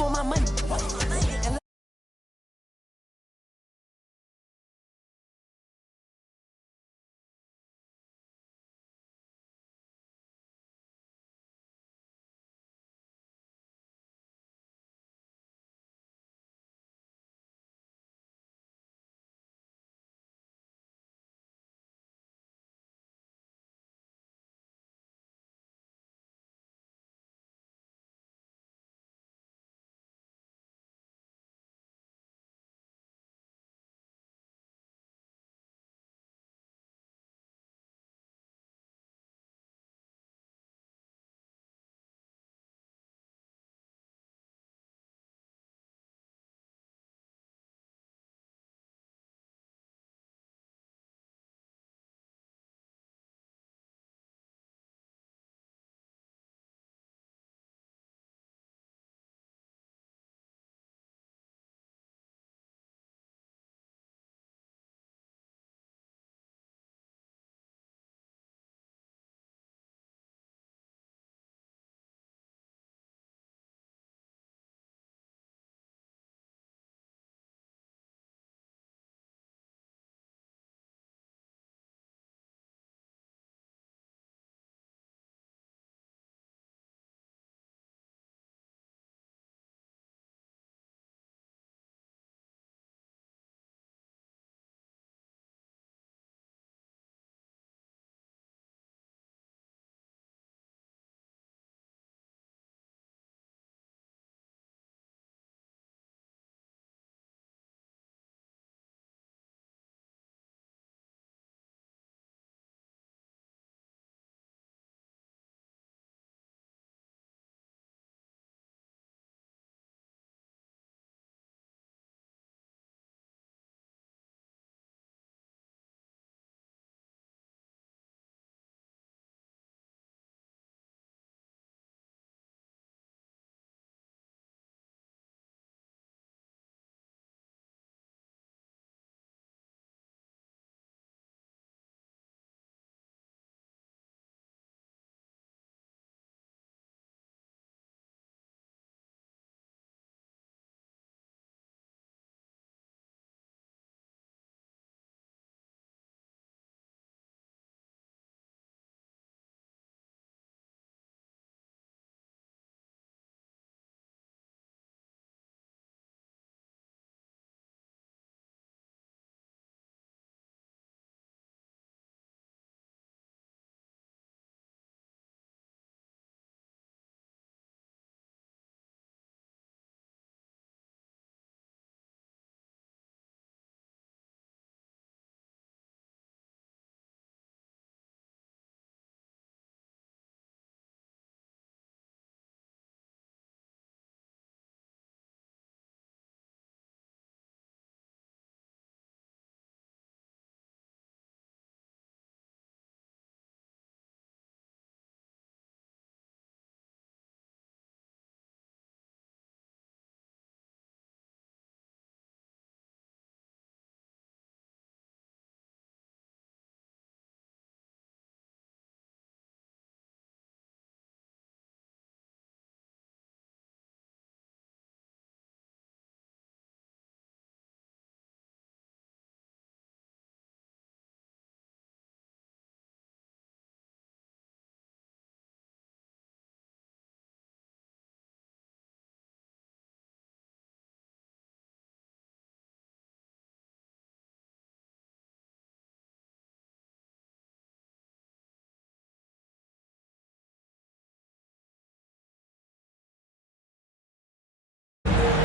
want my money.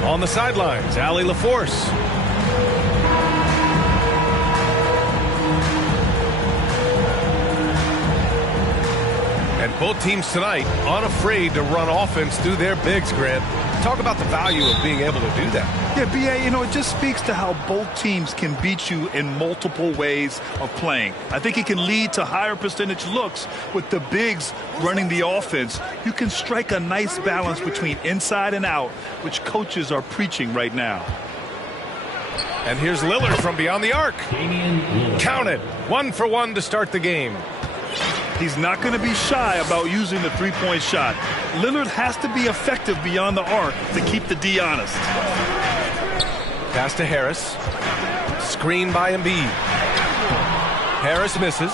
On the sidelines, Allie LaForce. And both teams tonight unafraid to run offense through their bigs, Grant. Talk about the value of being able to do that. Yeah, B.A., you know, it just speaks to how both teams can beat you in multiple ways of playing. I think it can lead to higher percentage looks with the bigs running the offense. You can strike a nice balance between inside and out, which coaches are preaching right now. And here's Lillard from beyond the arc. Count it. 1 for 1 to start the game. He's not going to be shy about using the three-point shot. Lillard has to be effective beyond the arc to keep the D honest. Pass to Harris. Screen by Embiid. Harris misses.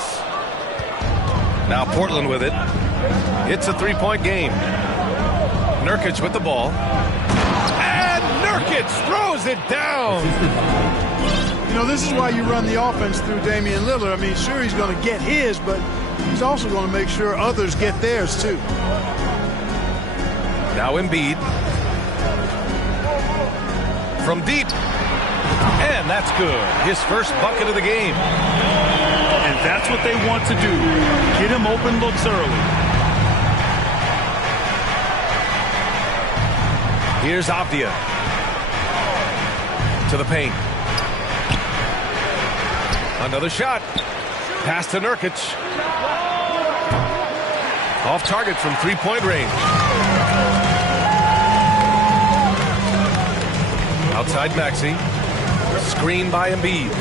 Now Portland with it. It's a three-point game. Nurkic with the ball. And Nurkic throws it down. You know, this is why you run the offense through Damian Lillard. I mean, sure, he's going to get his, but he's also going to make sure others get theirs, too. Now Embiid. From deep. And that's good. His first bucket of the game. And that's what they want to do. Get him open looks early. Here's Avdia. To the paint. Another shot. Pass to Nurkic. Off target from three-point range. Outside Maxey. Screen by Embiid.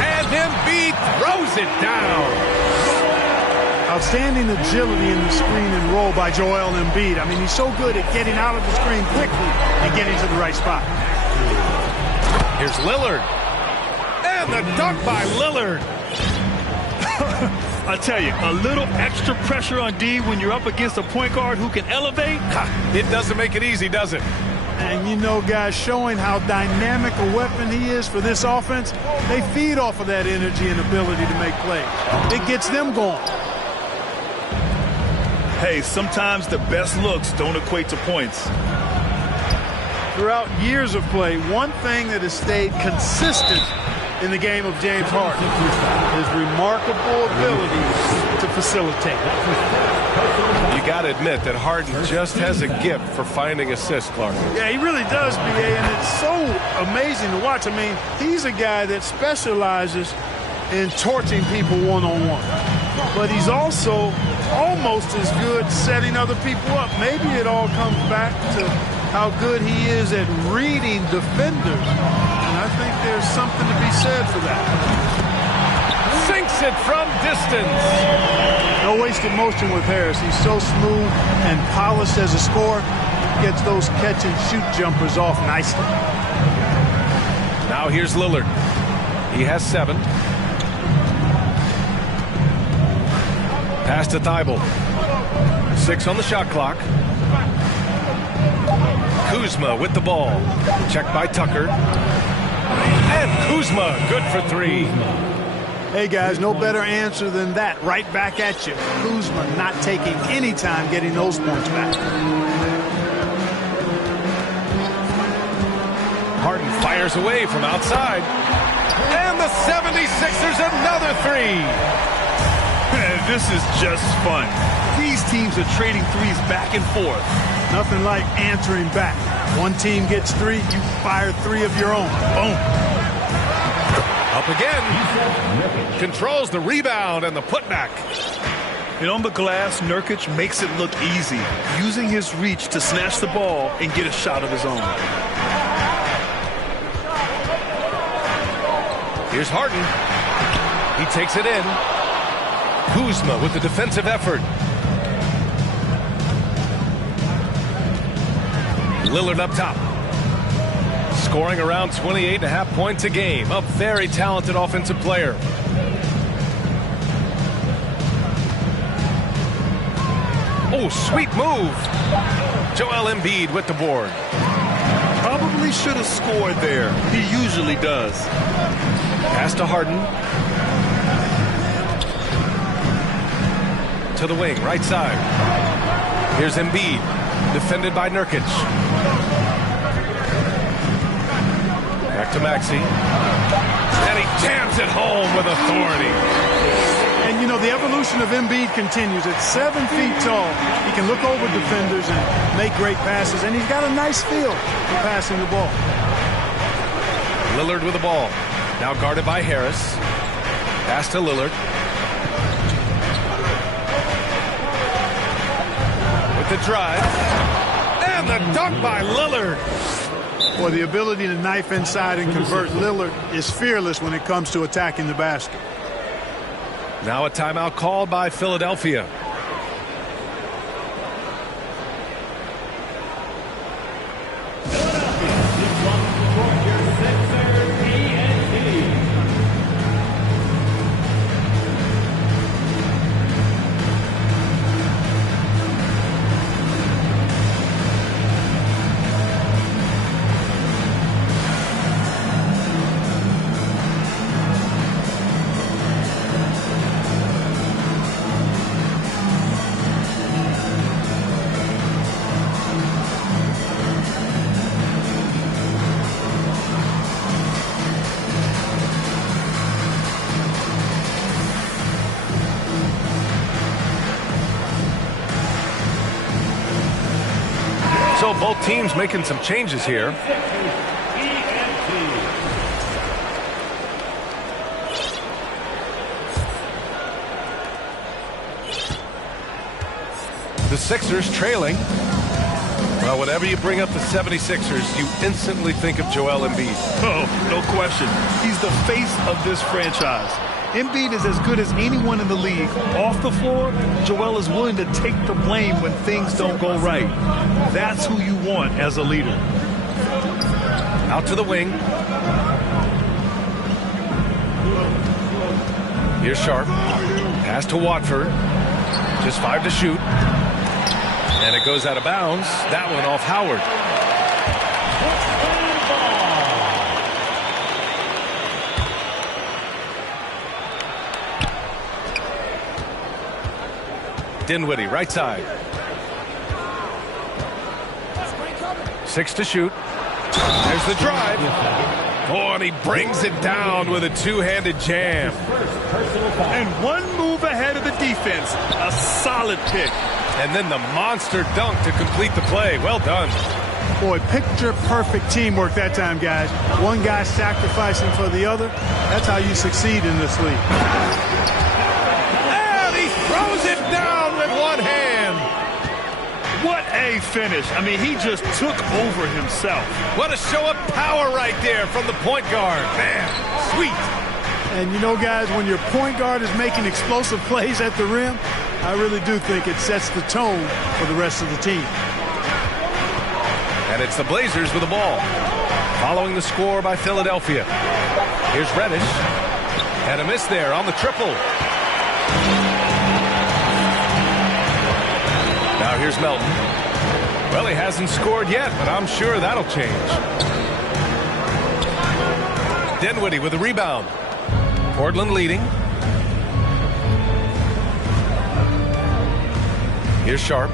And Embiid throws it down. Outstanding agility in the screen and roll by Joel Embiid. I mean, he's so good at getting out of the screen quickly and getting to the right spot. Here's Lillard. And the dunk by Lillard. I tell you, a little extra pressure on D when you're up against a point guard who can elevate. It doesn't make it easy, does it? And you know, guys, showing how dynamic a weapon he is for this offense, they feed off of that energy and ability to make plays. It gets them going. Hey, sometimes the best looks don't equate to points. Throughout years of play, one thing that has stayed consistent in the game of James Harden is remarkable ability to facilitate. You got to admit that Harden just has a gift for finding assists, Clark. Yeah, he really does, B.A., and it's so amazing to watch. I mean, he's a guy that specializes in torching people one-on-one. But he's also almost as good setting other people up. Maybe it all comes back to how good he is at reading defenders. And I think there's something to be said for that. Sinks it from distance. No wasted motion with Harris. He's so smooth and polished as a scorer. Gets those catch-and-shoot jumpers off nicely. Now here's Lillard. He has 7. Pass to Thibault. 6 on the shot clock. Kuzma with the ball. Checked by Tucker. And Kuzma good for 3. Hey, guys, no better answer than that. Right back at you. Kuzma not taking any time getting those points back. Harden fires away from outside. And the 76ers another 3. This is just fun. These teams are trading threes back and forth. Nothing like answering back. One team gets 3, you fire 3 of your own. Boom. Up again. Controls the rebound and the putback. And on the glass, Nurkic makes it look easy, using his reach to snatch the ball and get a shot of his own. Here's Harden. He takes it in. Kuzma with the defensive effort. Lillard up top. Scoring around 28.5 points a game. A very talented offensive player. Oh, sweet move. Joel Embiid with the board. Probably should have scored there. He usually does. Pass to Harden. To the wing, right side. Here's Embiid, defended by Nurkic. Back to Maxey. And he jams it home with authority. And, you know, the evolution of Embiid continues. At 7 feet tall, he can look over defenders and make great passes. And he's got a nice feel for passing the ball. Lillard with the ball. Now guarded by Harris. Pass to Lillard. With the drive. And the dunk by Lillard. Boy, the ability to knife inside and convert. Lillard is fearless when it comes to attacking the basket. Now a timeout called by Philadelphia. So both teams making some changes here. The Sixers trailing. Well, whenever you bring up the 76ers, you instantly think of Joel Embiid. Oh, no question. He's the face of this franchise. Embiid is as good as anyone in the league. Off the floor, Joel is willing to take the blame when things don't go right. That's who you want as a leader. Out to the wing. Here's Sharp. Pass to Watford. Just 5 to shoot. And it goes out of bounds. That one off Howard. Dinwiddie, right side. 6 to shoot. There's the drive. Oh, and he brings it down with a two-handed jam. And one move ahead of the defense. A solid pick. And then the monster dunk to complete the play. Well done. Boy, picture-perfect teamwork that time, guys. One guy sacrificing for the other. That's how you succeed in this league. And he throws it down with one hand. What a finish. I mean, he just took over himself. What a show of power right there from the point guard. Man, sweet. And you know, guys, when your point guard is making explosive plays at the rim, I really do think it sets the tone for the rest of the team. And it's the Blazers with the ball. Following the score by Philadelphia. Here's Reddish. And a miss there on the triple. Now here's Melton. Well, he hasn't scored yet, but I'm sure that'll change. Dinwiddie with the rebound. Portland leading. Here's Sharp.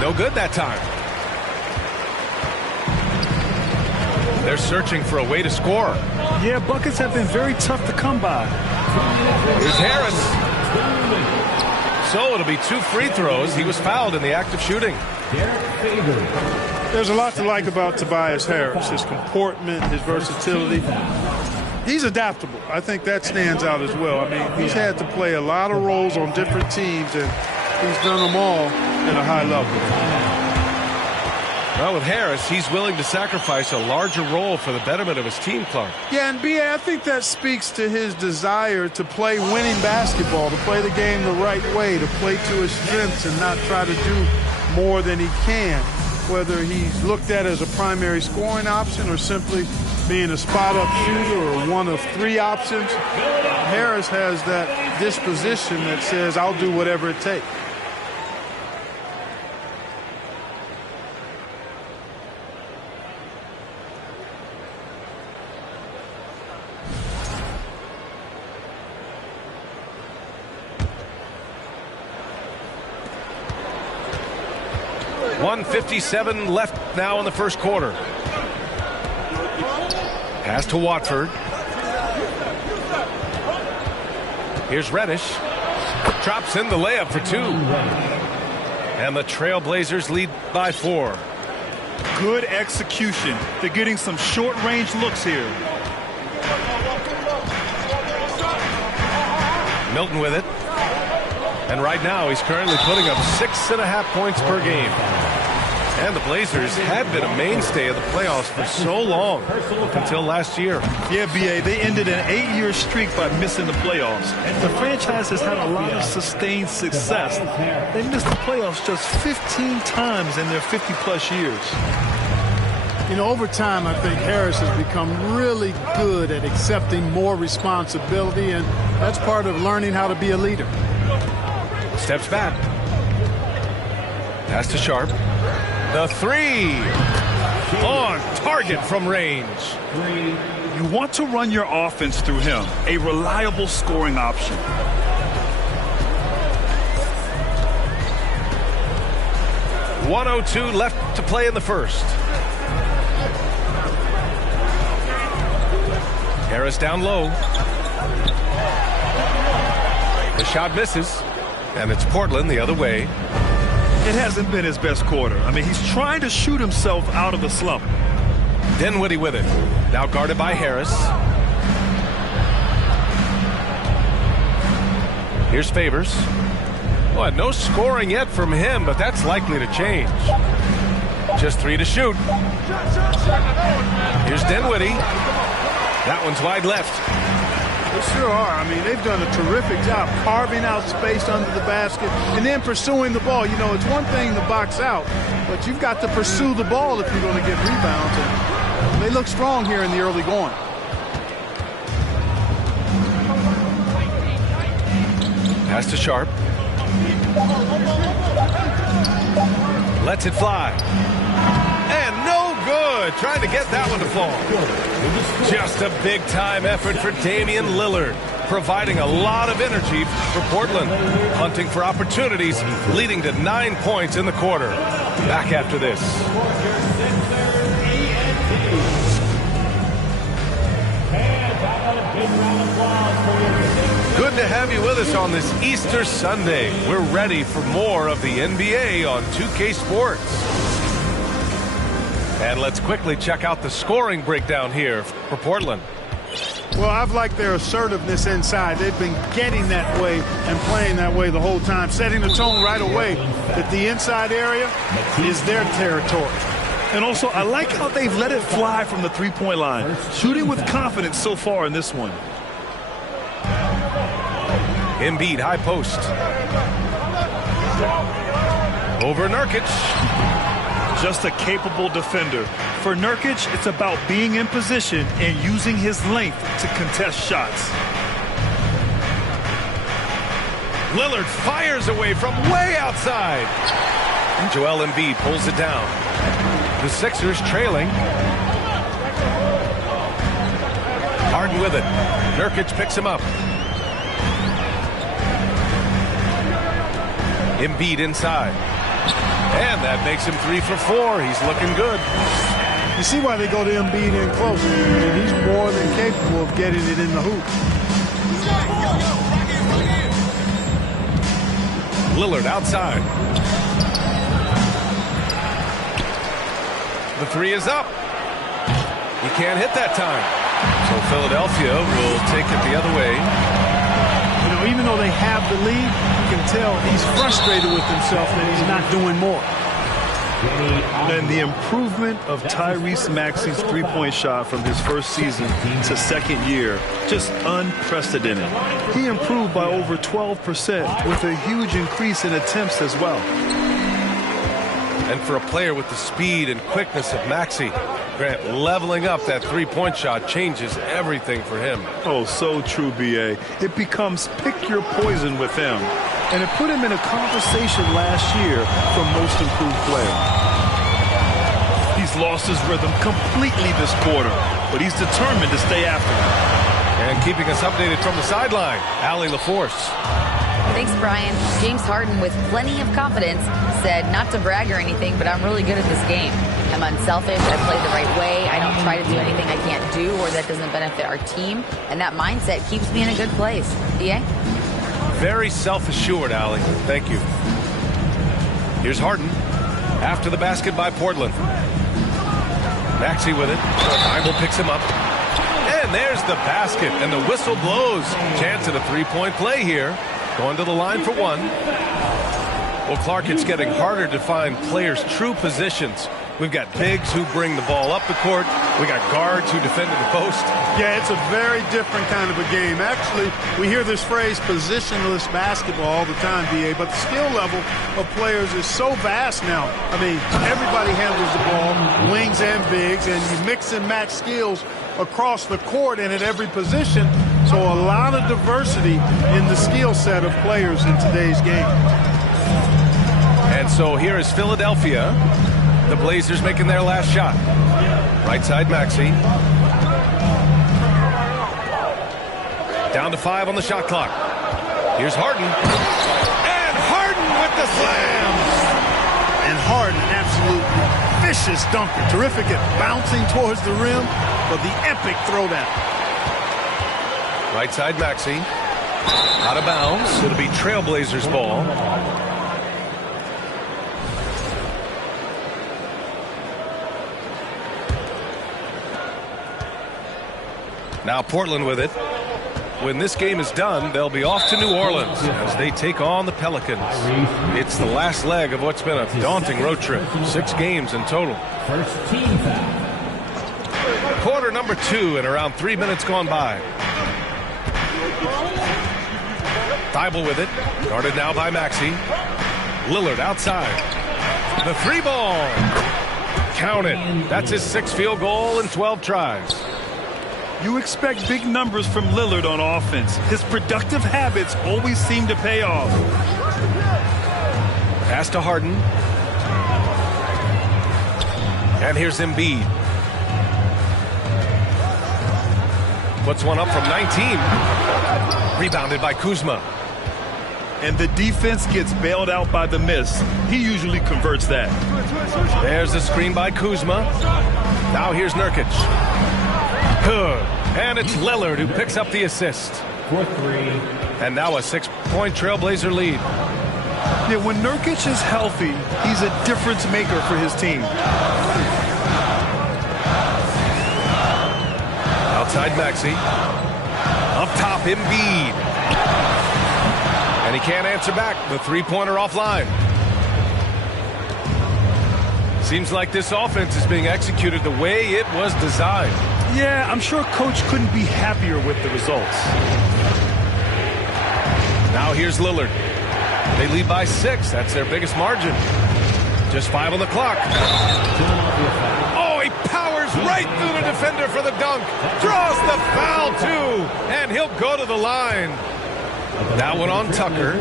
No good that time. They're searching for a way to score. Yeah, buckets have been very tough to come by. Here's Harris. So it'll be 2 free throws. He was fouled in the act of shooting. There's a lot to like about Tobias Harris, his comportment, his versatility. He's adaptable. I think that stands out as well. I mean, he's had to play a lot of roles on different teams, and he's done them all at a high level. Well, with Harris, he's willing to sacrifice a larger role for the betterment of his team, Clark. Yeah, and B.A., I think that speaks to his desire to play winning basketball, to play the game the right way, to play to his strengths and not try to do more than he can, whether he's looked at as a primary scoring option or simply being a spot-up shooter or one of 3 options. Harris has that disposition that says, I'll do whatever it takes. .157 left now in the first quarter. Pass to Watford. Here's Reddish. Drops in the layup for 2. And the Trailblazers lead by 4. Good execution. They're getting some short-range looks here. Milton with it. And right now he's currently putting up 6.5 points per game. And the Blazers had been a mainstay of the playoffs for so long, up until last year. Yeah, B.A., they ended an 8-year streak by missing the playoffs. The franchise has had a lot of sustained success. They missed the playoffs just 15 times in their 50-plus years. You know, over time, I think Harris has become really good at accepting more responsibility, and that's part of learning how to be a leader. Steps back. Pass to Sharp. The three. On target from range. You want to run your offense through him, a reliable scoring option. .102 left to play in the first. Harris down low. The shot misses, and it's Portland the other way. It hasn't been his best quarter. I mean, he's trying to shoot himself out of the slump. Dinwiddie with it. Now guarded by Harris. Here's Favors. Well, no scoring yet from him, but that's likely to change. Just 3 to shoot. Here's Dinwiddie. That one's wide left. They sure are. I mean, they've done a terrific job carving out space under the basket and then pursuing the ball. You know, it's one thing to box out, but you've got to pursue the ball if you're going to get rebounds. And they look strong here in the early going. Pass to Sharp. Lets it fly. And no good. Trying to get that one to fall. Just a big-time effort for Damian Lillard, providing a lot of energy for Portland, hunting for opportunities, leading to 9 points in the quarter. Back after this. Good to have you with us on this Easter Sunday. We're ready for more of the NBA on 2K Sports. And let's quickly check out the scoring breakdown here for Portland. Well, I've liked their assertiveness inside. They've been getting that way and playing that way the whole time, setting the tone right away that the inside area is their territory. And also, I like how they've let it fly from the three-point line, shooting with confidence so far in this one. Embiid, high post. Over Nurkic. Just a capable defender. For Nurkic, it's about being in position and using his length to contest shots. Lillard fires away from way outside. And Joel Embiid pulls it down. The Sixers trailing. Harden with it. Nurkic picks him up. Embiid inside. And that makes him 3 for 4. He's looking good. You see why they go to Embiid in close. And he's more than capable of getting it in the hoop. Lillard outside. The 3 is up. He can't hit that time. So Philadelphia will take it the other way. You know, even though they have the lead, you can tell he's frustrated with himself that he's not doing more. And the improvement of Tyrese Maxey's three-point shot from his first season to second year, just unprecedented. He improved by over 12% with a huge increase in attempts as well. And for a player with the speed and quickness of Maxey, Grant, leveling up that three-point shot changes everything for him. Oh, so true, B.A. It becomes pick your poison with him. And it put him in a conversation last year for most improved player. He's lost his rhythm completely this quarter, but he's determined to stay after it. And keeping us updated from the sideline, Allie LaForce. Thanks, Brian. James Harden, with plenty of confidence, said not to brag or anything, but I'm really good at this game. I'm unselfish. I play the right way. I don't try to do anything I can't do or that doesn't benefit our team. And that mindset keeps me in a good place. B.A.? Very self-assured, Allie. Thank you. Here's Harden. After the basket by Portland. Maxey with it. Bible picks him up. And there's the basket. And the whistle blows. Chance at a three-point play here. Going to the line for one. Well, Clark, it's getting harder to find players' true positions. We've got bigs who bring the ball up the court. We got guards who defend at the post. Yeah, it's a very different kind of a game. Actually, we hear this phrase positionless basketball all the time, BA, but the skill level of players is so vast now. I mean, everybody handles the ball, wings and bigs, and you mix and match skills across the court and at every position. So a lot of diversity in the skill set of players in today's game. And so here is Philadelphia. The Blazers making their last shot. Right side, Maxey. Down to 5 on the shot clock. Here's Harden. And Harden with the slam. And Harden, absolute vicious dunker. Terrific at bouncing towards the rim, but the epic throwdown. Right side, Maxey. Out of bounds. It'll be Trailblazers ball. Now Portland with it. When this game is done, they'll be off to New Orleans as they take on the Pelicans. It's the last leg of what's been a daunting road trip. 6 games in total. First team foul. Quarter number 2 and around 3 minutes gone by. Thibault with it. Guarded now by Maxey. Lillard outside. The 3-ball. Count it. That's his 6th field goal in 12 tries. You expect big numbers from Lillard on offense. His productive habits always seem to pay off. Pass to Harden. And here's Embiid. Puts one up from 19. Rebounded by Kuzma. And the defense gets bailed out by the miss. He usually converts that. There's a screen by Kuzma. Now here's Nurkic. Good. And it's Lillard who picks up the assist. For 3. And now a 6-point Trailblazer lead. Yeah, when Nurkic is healthy, he's a difference maker for his team. Outside Maxey. Up top, Embiid. And he can't answer back. The 3-pointer offline. Seems like this offense is being executed the way it was designed. Yeah, I'm sure Coach couldn't be happier with the results. Now here's Lillard. They lead by 6. That's their biggest margin. Just 5 on the clock. Oh, he powers right through the defender for the dunk. Draws the foul, too. And he'll go to the line. That one on Tucker.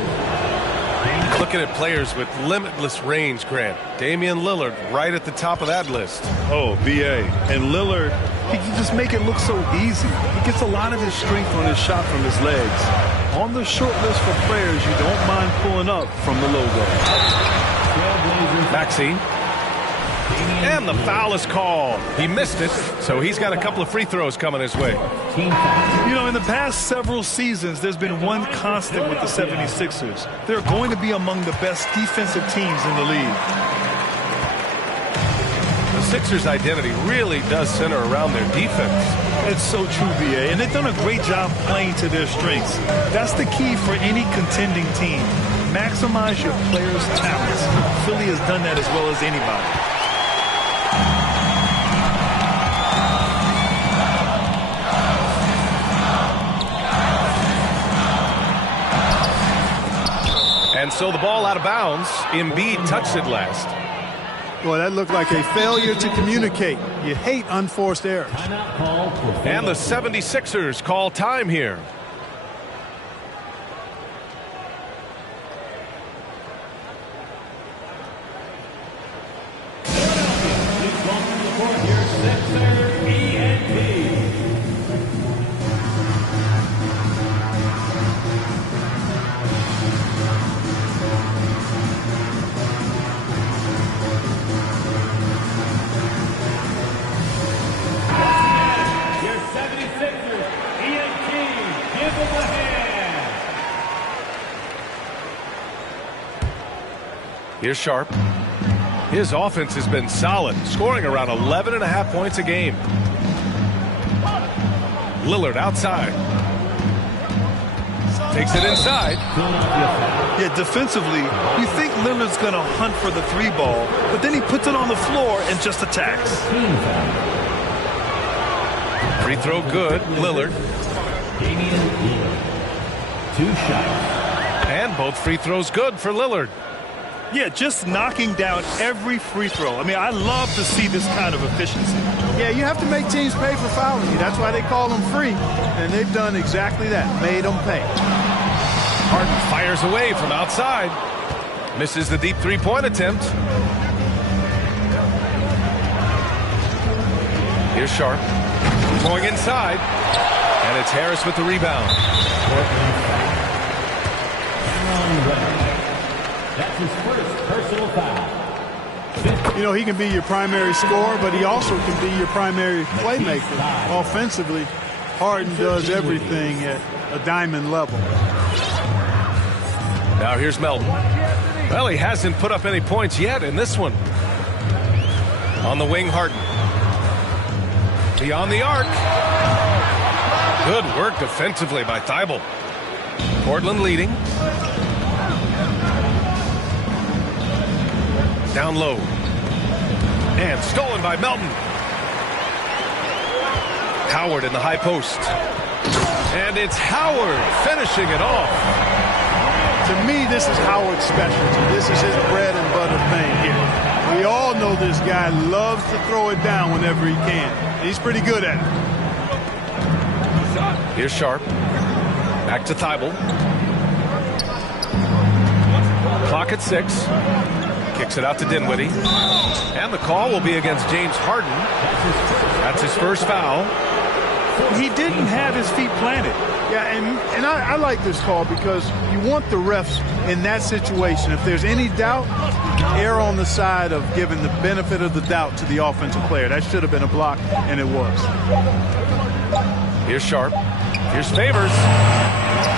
Looking at players with limitless range, Grant. Damian Lillard right at the top of that list. Oh, BA. And Lillard, he can just make it look so easy. He gets a lot of his strength on his shot from his legs. On the short list for players you don't mind pulling up from the logo. Maxey. And the foul is called. He missed it, so he's got a couple of free throws coming his way. You know, in the past several seasons, there's been one constant with the 76ers. They're going to be among the best defensive teams in the league. The Sixers' identity really does center around their defense. It's so true, BA, and they've done a great job playing to their strengths. That's the key for any contending team. Maximize your players' talents. Philly has done that as well as anybody. And so the ball out of bounds. Embiid touched it last. Boy, that looked like a failure to communicate. You hate unforced errors. And the 76ers call time here. Here's Sharp. His offense has been solid, scoring around 11.5 points a game. Lillard outside. Takes it inside. Yeah, defensively, you think Lillard's going to hunt for the 3 ball, but then he puts it on the floor and just attacks. Free throw good. Lillard. Damian Lillard. 2 shots. And both free throws good for Lillard. Yeah, just knocking down every free throw. I mean, I love to see this kind of efficiency. Yeah, you have to make teams pay for fouling you. That's why they call them free. And they've done exactly that. Made them pay. Harden fires away from outside. Misses the deep three-point attempt. Here's Sharp. Going inside. And it's Harris with the rebound. That's his first personal foul. You know, he can be your primary scorer, but he also can be your primary playmaker. Offensively, Harden does everything at a diamond level. Now here's Melton. Well, he hasn't put up any points yet in this one. On the wing, Harden. Beyond the arc. Good work defensively by Thibault. Portland leading. Down low. And stolen by Melton. Howard in the high post. And it's Howard finishing it off. To me, this is Howard's specialty. This is his bread and butter thing here. We all know this guy loves to throw it down whenever he can. He's pretty good at it. Here's Sharp. Back to Thibault. Clock at 6. Kicks it out to Dinwiddie. And the call will be against James Harden. That's his first foul. He didn't have his feet planted. Yeah, and I like this call because you want the refs in that situation. If there's any doubt, err on the side of giving the benefit of the doubt to the offensive player. That should have been a block, and it was. Here's Sharp. Here's Favors.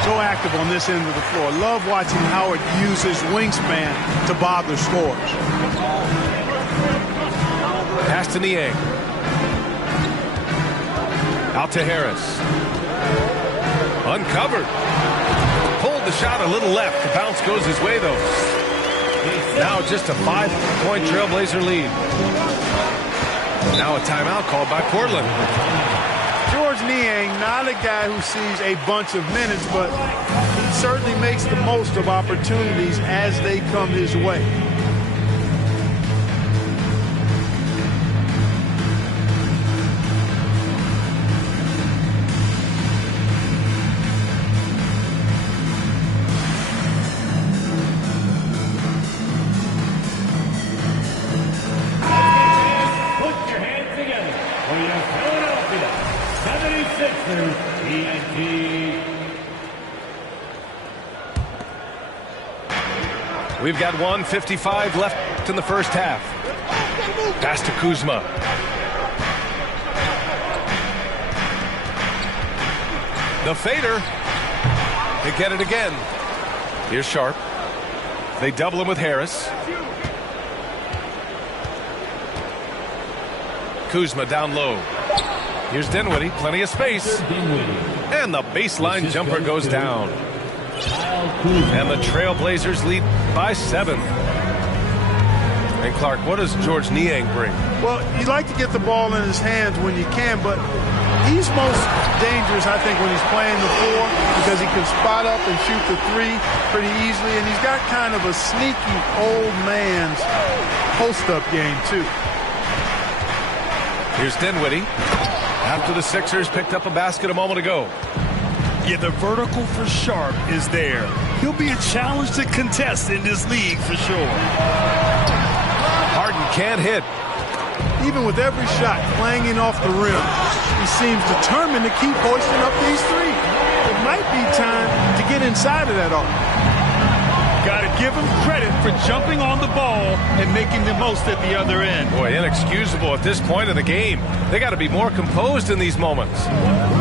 So active on this end of the floor. Love watching Howard use his wingspan to bother scorers. Pass to Niang. Out to Harris. Uncovered. Pulled the shot a little left. The bounce goes his way, though. Now just a 5-point Trailblazer lead. Now a timeout called by Portland. George Niang, not a guy who sees a bunch of minutes, but he certainly makes the most of opportunities as they come his way. We've got 1:55 left in the first half. Pass to Kuzma. The fader. They get it again. Here's Sharp. They double him with Harris. Kuzma down low. Here's Dinwiddie. Plenty of space. And the baseline jumper goes down. And the Trailblazers lead by 7. And Clark, what does George Niang bring? Well, you like to get the ball in his hands when you can, but he's most dangerous, I think, when he's playing the 4 because he can spot up and shoot the 3 pretty easily, and he's got kind of a sneaky old man's post-up game, too. Here's Dinwiddie. After the Sixers picked up a basket a moment ago. Yeah, the vertical for Sharp is there. He'll be a challenge to contest in this league for sure. Harden can't hit. Even with every shot clanging off the rim, he seems determined to keep hoisting up these 3. It might be time to get inside of that arc. Got to give him credit for jumping on the ball and making the most at the other end. Boy, inexcusable at this point of the game. They got to be more composed in these moments.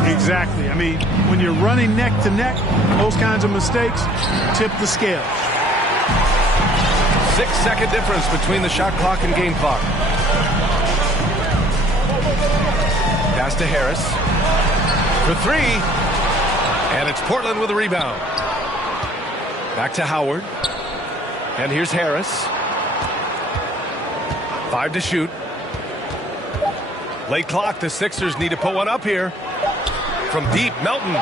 Exactly. I mean, when you're running neck to neck, those kinds of mistakes tip the scale. 6-second difference between the shot clock and game clock. Pass to Harris. For 3. And And it's Portland with a rebound. Back to Howard. And here's Harris. 5 to shoot. Late clock. The Sixers need to put one up here. From deep, Melton.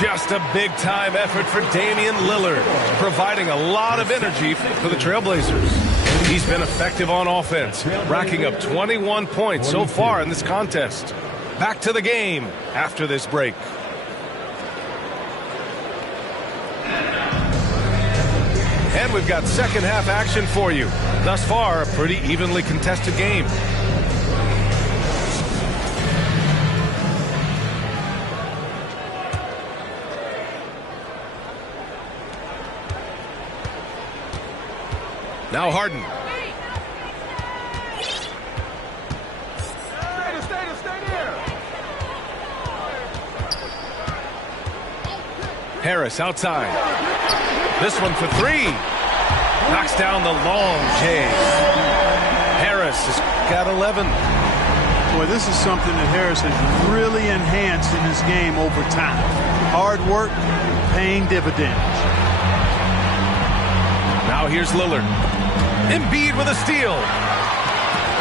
Just a big-time effort for Damian Lillard, providing a lot of energy for the Trailblazers. He's been effective on offense, racking up 21 points so far in this contest. Back to the game after this break. And we've got second half action for you. Thus far, a pretty evenly contested game. Now Harden. Harris outside. This one for 3. Knocks down the long J. Harris has got 11. Boy, this is something that Harris has really enhanced in his game over time. Hard work, paying dividends. Now here's Lillard. Embiid with a steal.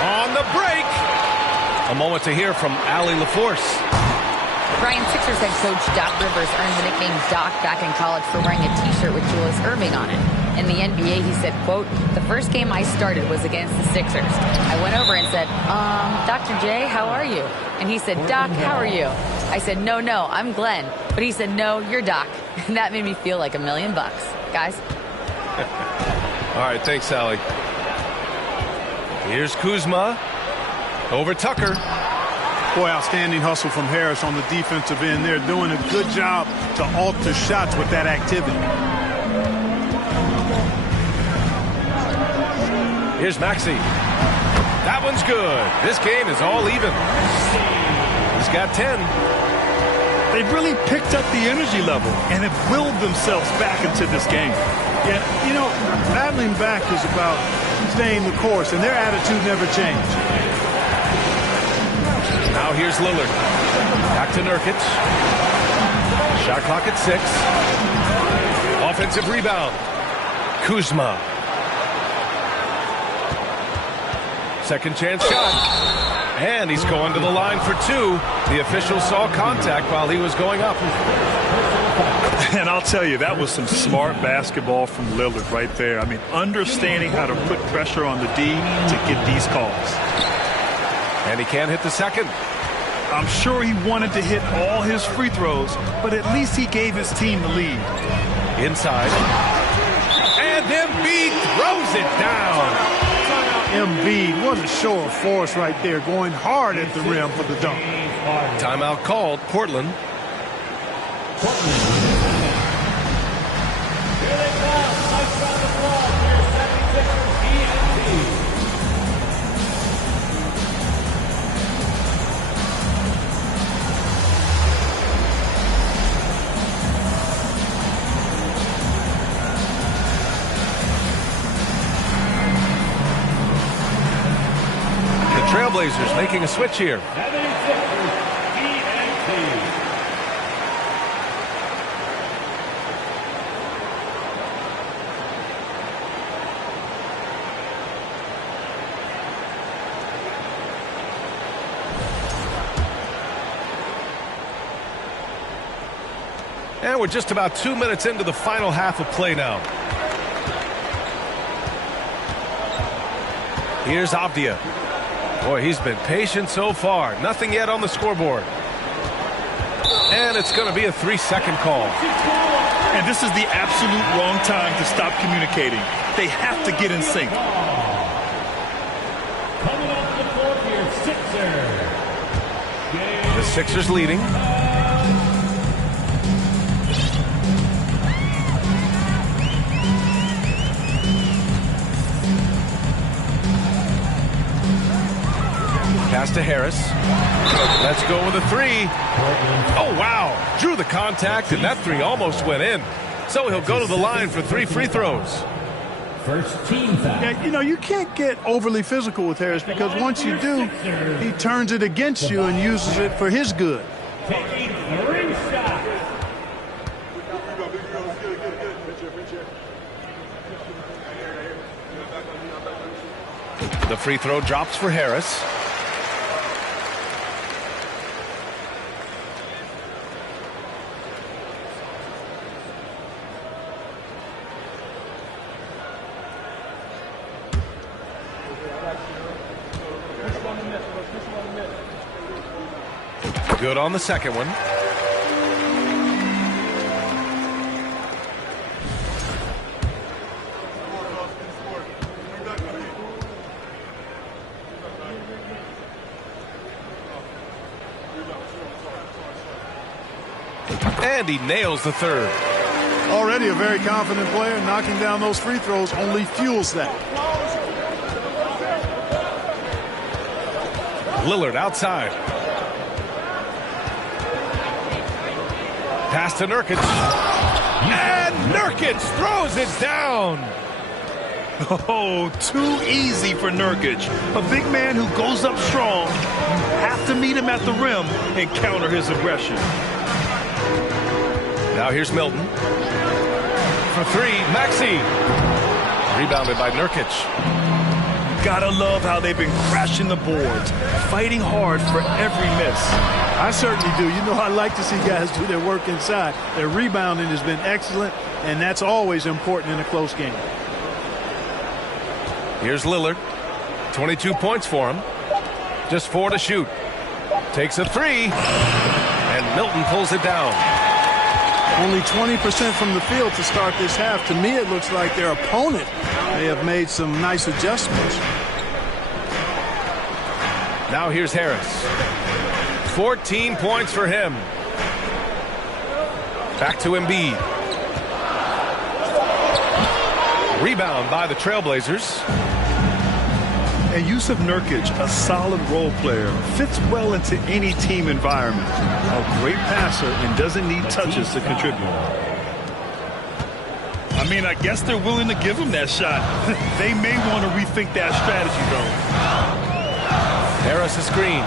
On the break. A moment to hear from Allie LaForce. Brian, Sixers head coach Doc Rivers earned the nickname Doc back in college for wearing a T-shirt with Julius Erving on it. In the NBA, he said, quote, "The first game I started was against the Sixers. I went over and said, Dr. J, how are you?" And he said, "Doc, how are you?" I said, no, I'm Glenn." But he said, "No, you're Doc." And that made me feel like $1 million. Guys. All right, thanks, Allie. Here's Kuzma over Tucker. Boy, outstanding hustle from Harris on the defensive end. They're doing a good job to alter shots with that activity. Here's Maxey. That one's good. This game is all even. He's got 10. They've really picked up the energy level and have willed themselves back into this game. Yeah, you know, battling back is about staying the course, and their attitude never changed. Now here's Lillard. Back to Nurkic. Shot clock at 6. Offensive rebound. Kuzma. Second chance shot. And he's going to the line for 2. The official saw contact while he was going up. And I'll tell you, that was some smart basketball from Lillard right there. I mean, understanding how to put pressure on the D to get these calls. And he can't hit the second. I'm sure he wanted to hit all his free throws, but at least he gave his team the lead. Inside. And Embiid throws it down. Embiid, what a show of force right there, going hard at the rim for the dunk. Timeout called, Portland. Trailblazers making a switch here. And we're just about 2 minutes into the final half of play now. Here's Avdia. Boy, he's been patient so far. Nothing yet on the scoreboard. And it's going to be a 3-second call. And this is the absolute wrong time to stop communicating. They have to get in sync. Coming off the court here, Sixers. The Sixers leading. Pass to Harris. Let's go with a 3. Oh, wow. Drew the contact, and that 3 almost went in. So he'll go to the line for 3 free throws. First team foul. Yeah, you know, you can't get overly physical with Harris because once you do, he turns it against you and uses it for his good. Taking 3 shots. The free throw drops for Harris. Good on the second one. And he nails the third. Already a very confident player. Knocking down those free throws only fuels that. Lillard outside. Pass to Nurkic. And Nurkic throws it down. Oh, too easy for Nurkic. A big man who goes up strong. You have to meet him at the rim and counter his aggression. Now here's Milton. For three, Maxey. Rebounded by Nurkic. Gotta love how they've been crashing the boards, fighting hard for every miss. I certainly do. You know, I like to see guys do their work inside. Their rebounding has been excellent, and that's always important in a close game. Here's Lillard. 22 points for him. Just 4 to shoot. Takes a three, and Milton pulls it down. Only 20% from the field to start this half. To me, it looks like their opponent may have made some nice adjustments. Now here's Harris. 14 points for him. Back to Embiid. Rebound by the Trailblazers. And Yusuf Nurkic, a solid role player, fits well into any team environment. A great passer and doesn't need touches to contribute. I mean, I guess they're willing to give him that shot. They may want to rethink that strategy, though. Harris a screen.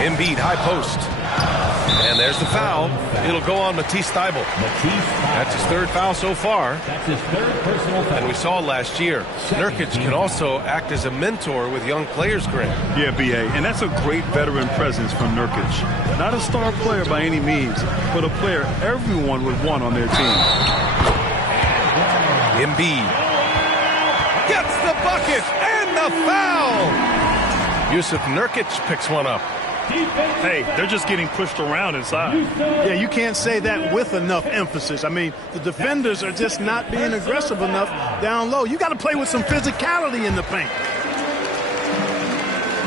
Embiid high post. And there's the foul. It'll go on Matisse Thybulle. That's his third foul so far. That's his third personal foul. And we saw last year, Nurkic can also act as a mentor with young players, Grant. Yeah, B.A., and that's a great veteran presence from Nurkic. Not a star player by any means, but a player everyone would want on their team. Embiid gets the bucket and the foul. Yusuf Nurkic picks one up. Hey, they're just getting pushed around inside. Yeah, you can't say that with enough emphasis. I mean, the defenders are just not being aggressive enough down low. You got to play with some physicality in the paint.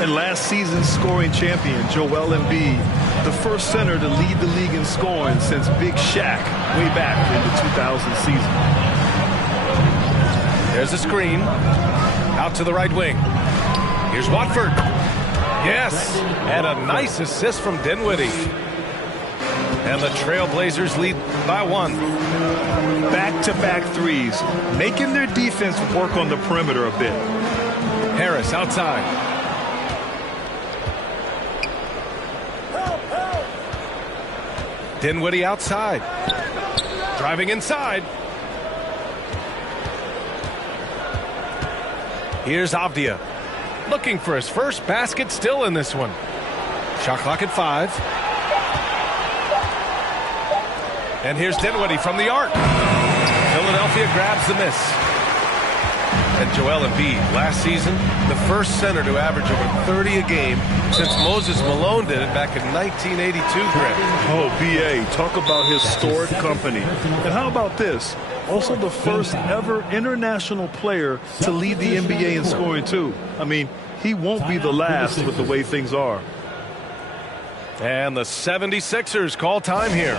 And last season's scoring champion, Joel Embiid, the first center to lead the league in scoring since Big Shaq way back in the 2000 season. There's a screen. Out to the right wing. Here's Watford. Yes, and a nice assist from Dinwiddie. And the Trailblazers lead by 1. Back-to-back threes, making their defense work on the perimeter a bit. Harris outside. Dinwiddie outside. Driving inside. Here's Avdia. Looking for his first basket still in this one. Shot clock at 5. And here's Dinwiddie from the arc. Philadelphia grabs the miss. And Joel Embiid, last season, the first center to average over 30 a game since Moses Malone did it back in 1982, Greg. Oh, B.A., talk about historic company. And how about this? Also the first ever international player to lead the NBA in scoring, too. I mean, he won't be the last with the way things are. And the 76ers call time here.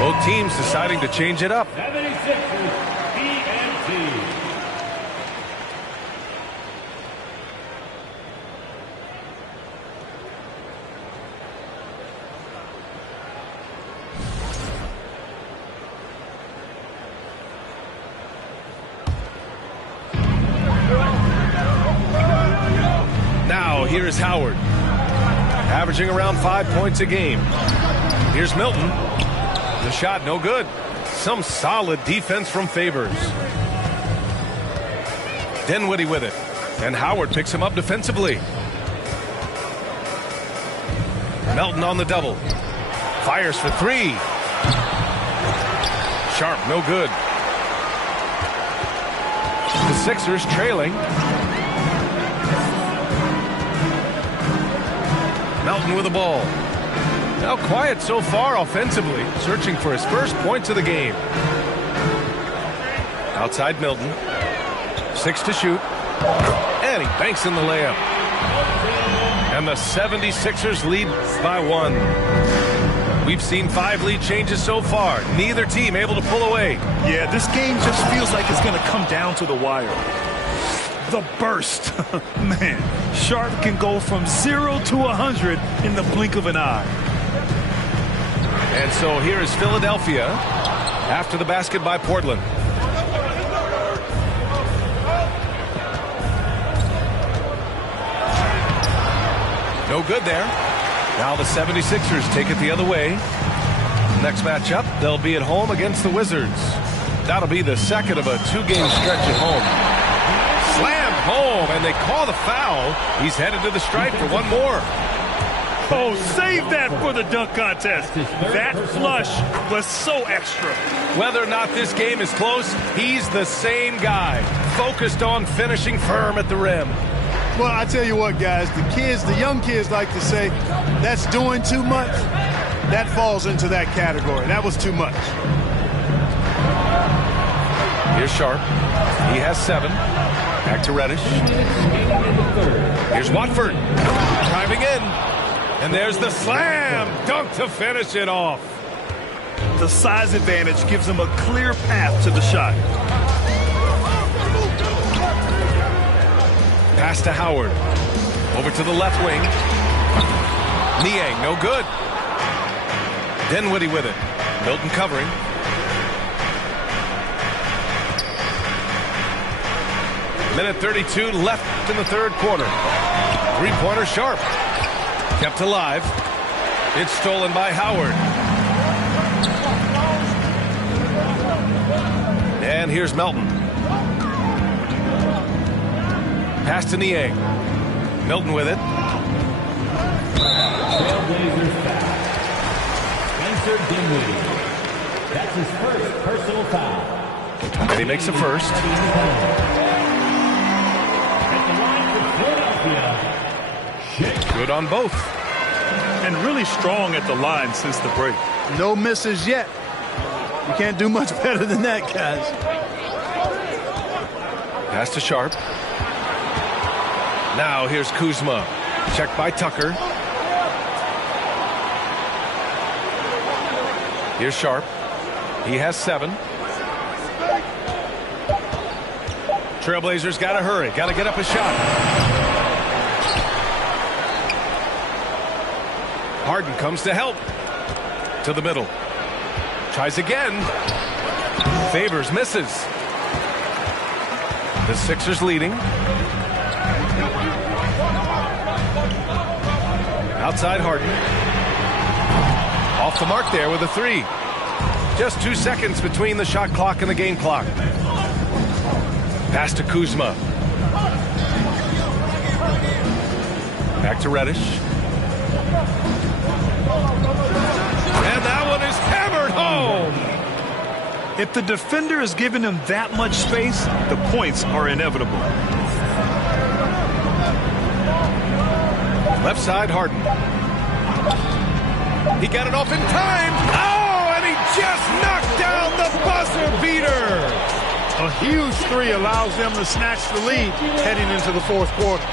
Both teams deciding to change it up. 76ers PNT. Now, here's Howard. Averaging around 5 points a game. Here's Milton. The shot, no good. Some solid defense from Favors. Dinwiddie with it. And Howard picks him up defensively. Melton on the double. Fires for three. Sharp, no good. The Sixers trailing. Melton with the ball. Now quiet so far offensively, searching for his first points of the game. Outside Milton. 6 to shoot. And he banks in the layup. And the 76ers lead by 1. We've seen 5 lead changes so far. Neither team able to pull away. Yeah, this game just feels like it's going to come down to the wire. The burst. Man, Sharp can go from 0 to 100 in the blink of an eye. And so here is Philadelphia after the basket by Portland. No good there. Now the 76ers take it the other way. Next matchup, they'll be at home against the Wizards. That'll be the second of a 2-game stretch at home. Slammed home, and they call the foul. He's headed to the stripe for one more. Oh, save that for the dunk contest. That flush was so extra. Whether or not this game is close, he's the same guy, focused on finishing firm at the rim. Well, I tell you what, guys, the young kids like to say, that's doing too much. That falls into that category. That was too much. Here's Sharp. He has 7. Back to Reddish. Here's Watford. Driving in. And there's the slam dunk to finish it off. The size advantage gives him a clear path to the shot. Pass to Howard. Over to the left wing. Niang, no good. Dinwiddie with it. Milton covering. Minute 32 left in the third quarter. Three-pointer Sharp. Kept alive. It's stolen by Howard. And here's Melton. Pass to Niang. Milton with it. Trailblazers foul. Spencer Dinwiddie. That's his first personal foul. And he makes a first. At the line for Philadelphia. Good on both. And really strong at the line since the break. No misses yet. You can't do much better than that, guys. Pass to Sharp. Now here's Kuzma. Checked by Tucker. Here's Sharp. He has 7. Trailblazers got to hurry. Got to get up a shot. Harden comes to help. To the middle. Tries again. Favors, misses. The Sixers leading. Outside Harden. Off the mark there with a 3. Just 2 seconds between the shot clock and the game clock. Pass to Kuzma. Back to Reddish. And that one is hammered home. If the defender is giving him that much space, the points are inevitable. Left side, Harden. He got it off in time. Oh, and he just knocked down the buzzer beater. A huge 3 allows them to snatch the lead heading into the fourth quarter.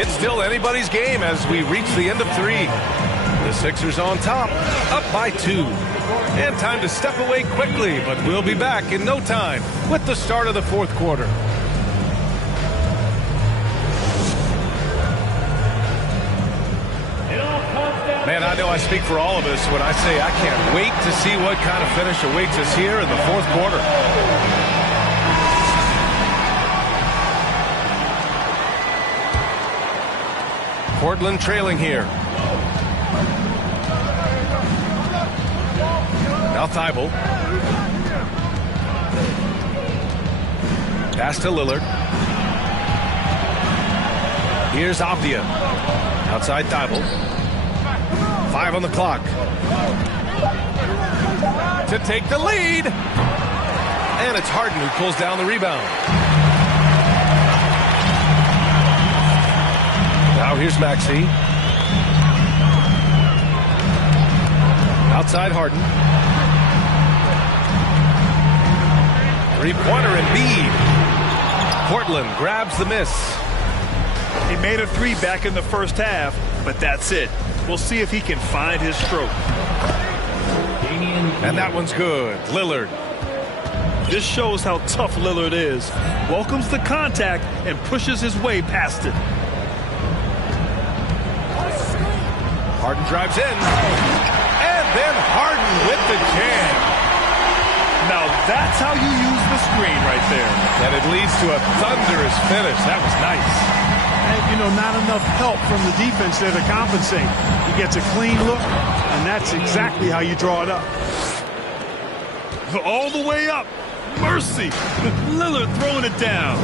It's still anybody's game as we reach the end of 3. The Sixers on top, up by 2. And time to step away quickly, but we'll be back in no time with the start of the fourth quarter. Man, I know I speak for all of us when I say I can't wait to see what kind of finish awaits us here in the fourth quarter. Portland trailing here. Now Thibault. Pass to Lillard. Here's Avdia. Outside Thibault. 5 on the clock. To take the lead. And it's Harden who pulls down the rebound. Now here's Maxey. Outside Harden. Three-pointer Embiid. Portland grabs the miss. He made a 3 back in the first half, but that's it. We'll see if he can find his stroke. And that one's good. Lillard. This shows how tough Lillard is. Welcomes the contact and pushes his way past it. Harden drives in. And then Harden with the jam. Now that's how you use the screen right there. And it leads to a thunderous finish. That was nice. And, you know, not enough help from the defense there to compensate. He gets a clean look, and that's exactly how you draw it up. All the way up. Mercy. Lillard throwing it down.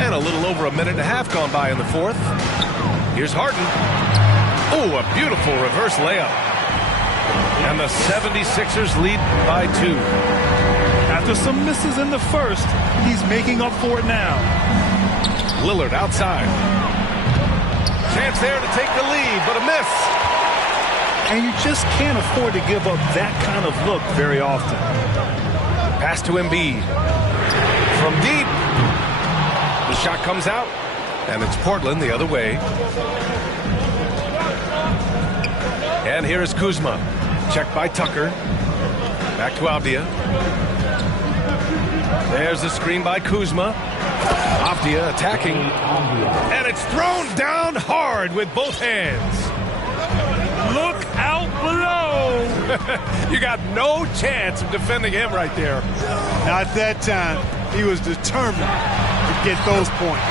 And a little over a minute and a half gone by in the fourth. Here's Harden. Oh, a beautiful reverse layup. And the 76ers lead by 2. After some misses in the first, he's making up for it now. Lillard outside. Chance there to take the lead, but a miss. And you just can't afford to give up that kind of look very often. Pass to Embiid. From deep. The shot comes out, and it's Portland the other way. And here is Kuzma. Checked by Tucker. Back to Avdia. There's the screen by Kuzma. Avdia attacking. And it's thrown down hard with both hands. Look out below. You got no chance of defending him right there. Not that time. He was determined to get those points.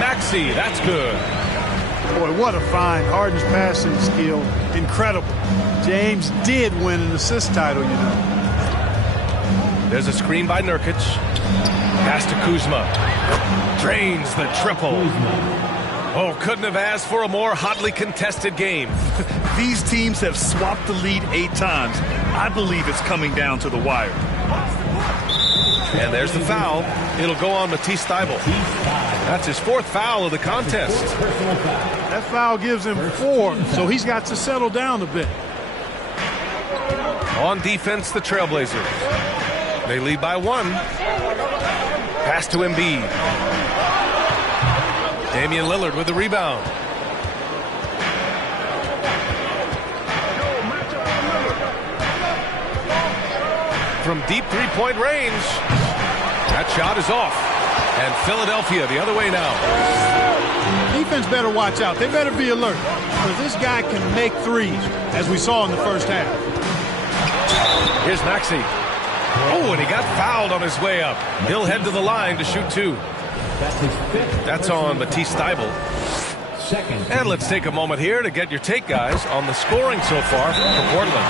Maxey, that's good. Boy, what a find. Harden's passing skill, incredible. James did win an assist title, you know. There's a screen by Nurkic. Pass to Kuzma. Drains the triple. Oh, couldn't have asked for a more hotly contested game. These teams have swapped the lead 8 times. I believe it's coming down to the wire. And there's the foul. It'll go on Matisse Thybulle. That's his 4th foul of the contest. That foul gives him 4, so he's got to settle down a bit. On defense, the Trailblazers. They lead by 1. Pass to Embiid. Damian Lillard with the rebound. From deep 3-point range. That shot is off. And Philadelphia the other way now. Defense better watch out. They better be alert, because this guy can make threes, as we saw in the first half. Here's Maxey. Oh, and he got fouled on his way up. He'll head to the line to shoot 2. That's on Matisse Thybulle. And let's take a moment here to get your take, guys, on the scoring so far for Portland.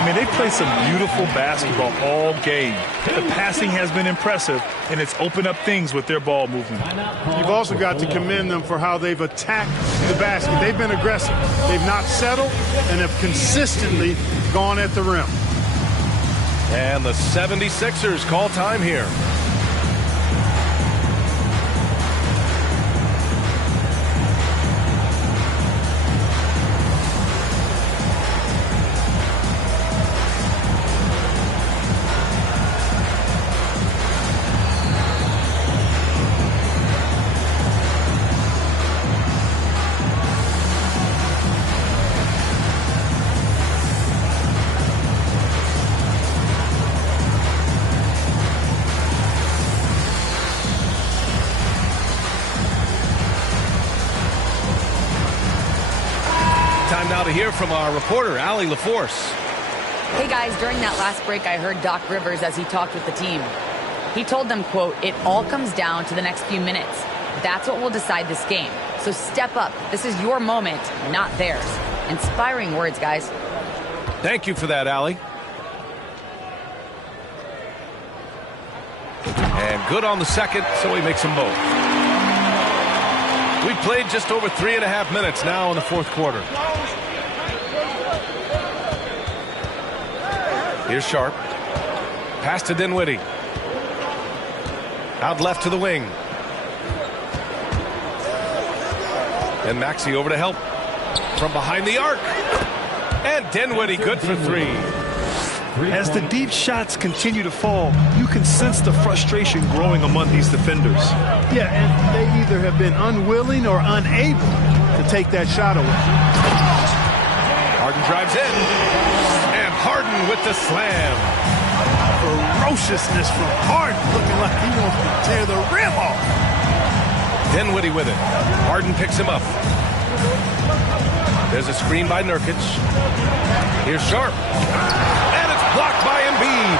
I mean, they've played some beautiful basketball all game. The passing has been impressive, and it's opened up things with their ball movement. You've also got to commend them for how they've attacked the basket. They've been aggressive. They've not settled and have consistently gone at the rim. And the 76ers call time here. Time now to hear from our reporter, Allie LaForce. Hey guys, during that last break, I heard Doc Rivers as he talked with the team. He told them, quote, "It all comes down to the next few minutes. That's what will decide this game. So step up. This is your moment, not theirs." Inspiring words, guys. Thank you for that, Allie. And good on the second, so he makes them both. We've played just over 3.5 minutes now in the fourth quarter. Here's Sharp. Pass to Dinwiddie. Out left to the wing. And Maxey over to help. From behind the arc. And Dinwiddie good for three. As the deep shots continue to fall, you can sense the frustration growing among these defenders. Yeah, and they either have been unwilling or unable to take that shot away. Harden drives in. And Harden with the slam. Ferociousness from Harden, looking like he wants to tear the rim off. Dinwiddie with it. Harden picks him up. There's a screen by Nurkic. Here's Sharp. And it's blocked by Embiid.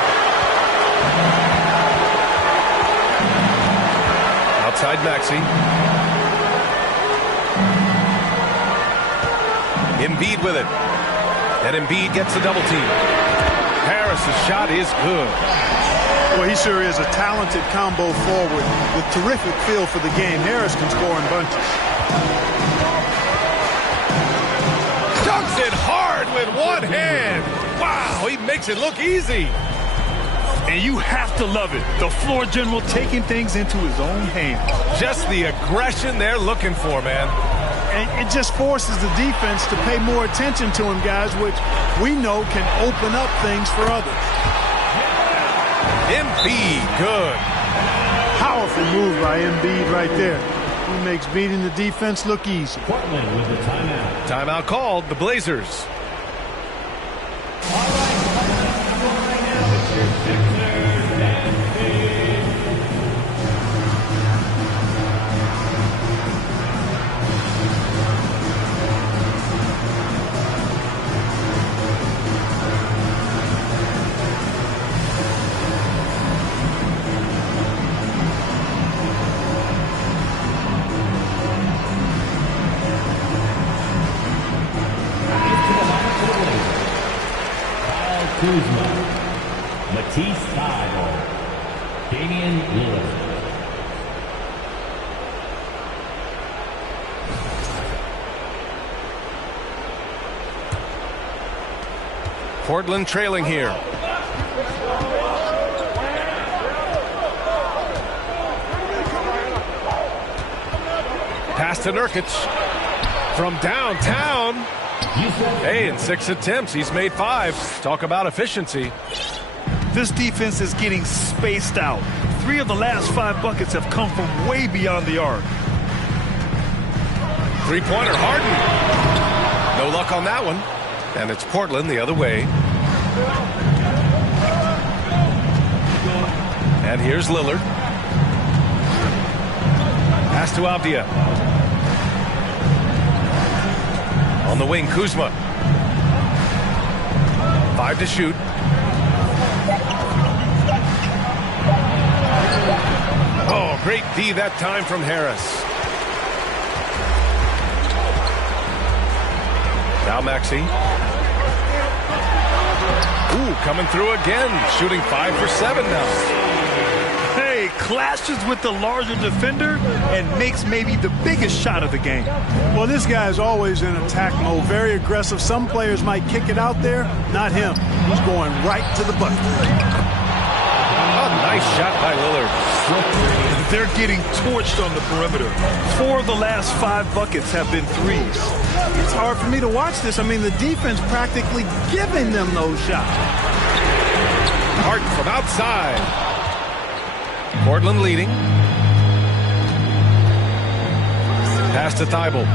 Outside Maxey. Embiid with it. And Embiid gets the double team. Harris's shot is good. Well, he sure is a talented combo forward with terrific feel for the game. Harris can score in bunches. Dunks it hard with one hand. Wow, he makes it look easy. And you have to love it. The floor general taking things into his own hands. Just the aggression they're looking for, man. And it just forces the defense to pay more attention to him, guys, which we know can open up things for others. Embiid, good. Powerful move by Embiid right there. He makes beating the defense look easy. Portland with the timeout. Timeout called, the Blazers. Kuzma, Matisse Thybulle, Damian Lillard. Portland trailing here. Pass to Nurkic from downtown. Hey, in 6 attempts, he's made 5. Talk about efficiency. This defense is getting spaced out. 3 of the last 5 buckets have come from way beyond the arc. Three-pointer, Harden. No luck on that one. And it's Portland the other way. And here's Lillard. Pass to Avdia. On the wing, Kuzma. 5 to shoot. Oh, great D that time from Harris. Now Maxey. Ooh, coming through again. Shooting 5 for 7 now. Hey, clashes with the larger defender and makes maybe the biggest shot of the game. Well, this guy is always in attack mode, very aggressive. Some players might kick it out there, not him. He's going right to the bucket. Oh, nice shot by Lillard. They're getting torched on the perimeter. 4 of the last 5 buckets have been threes. It's hard for me to watch this. I mean, the defense practically giving them those shots. Harden from outside. Portland leading. Pass to Thybulle.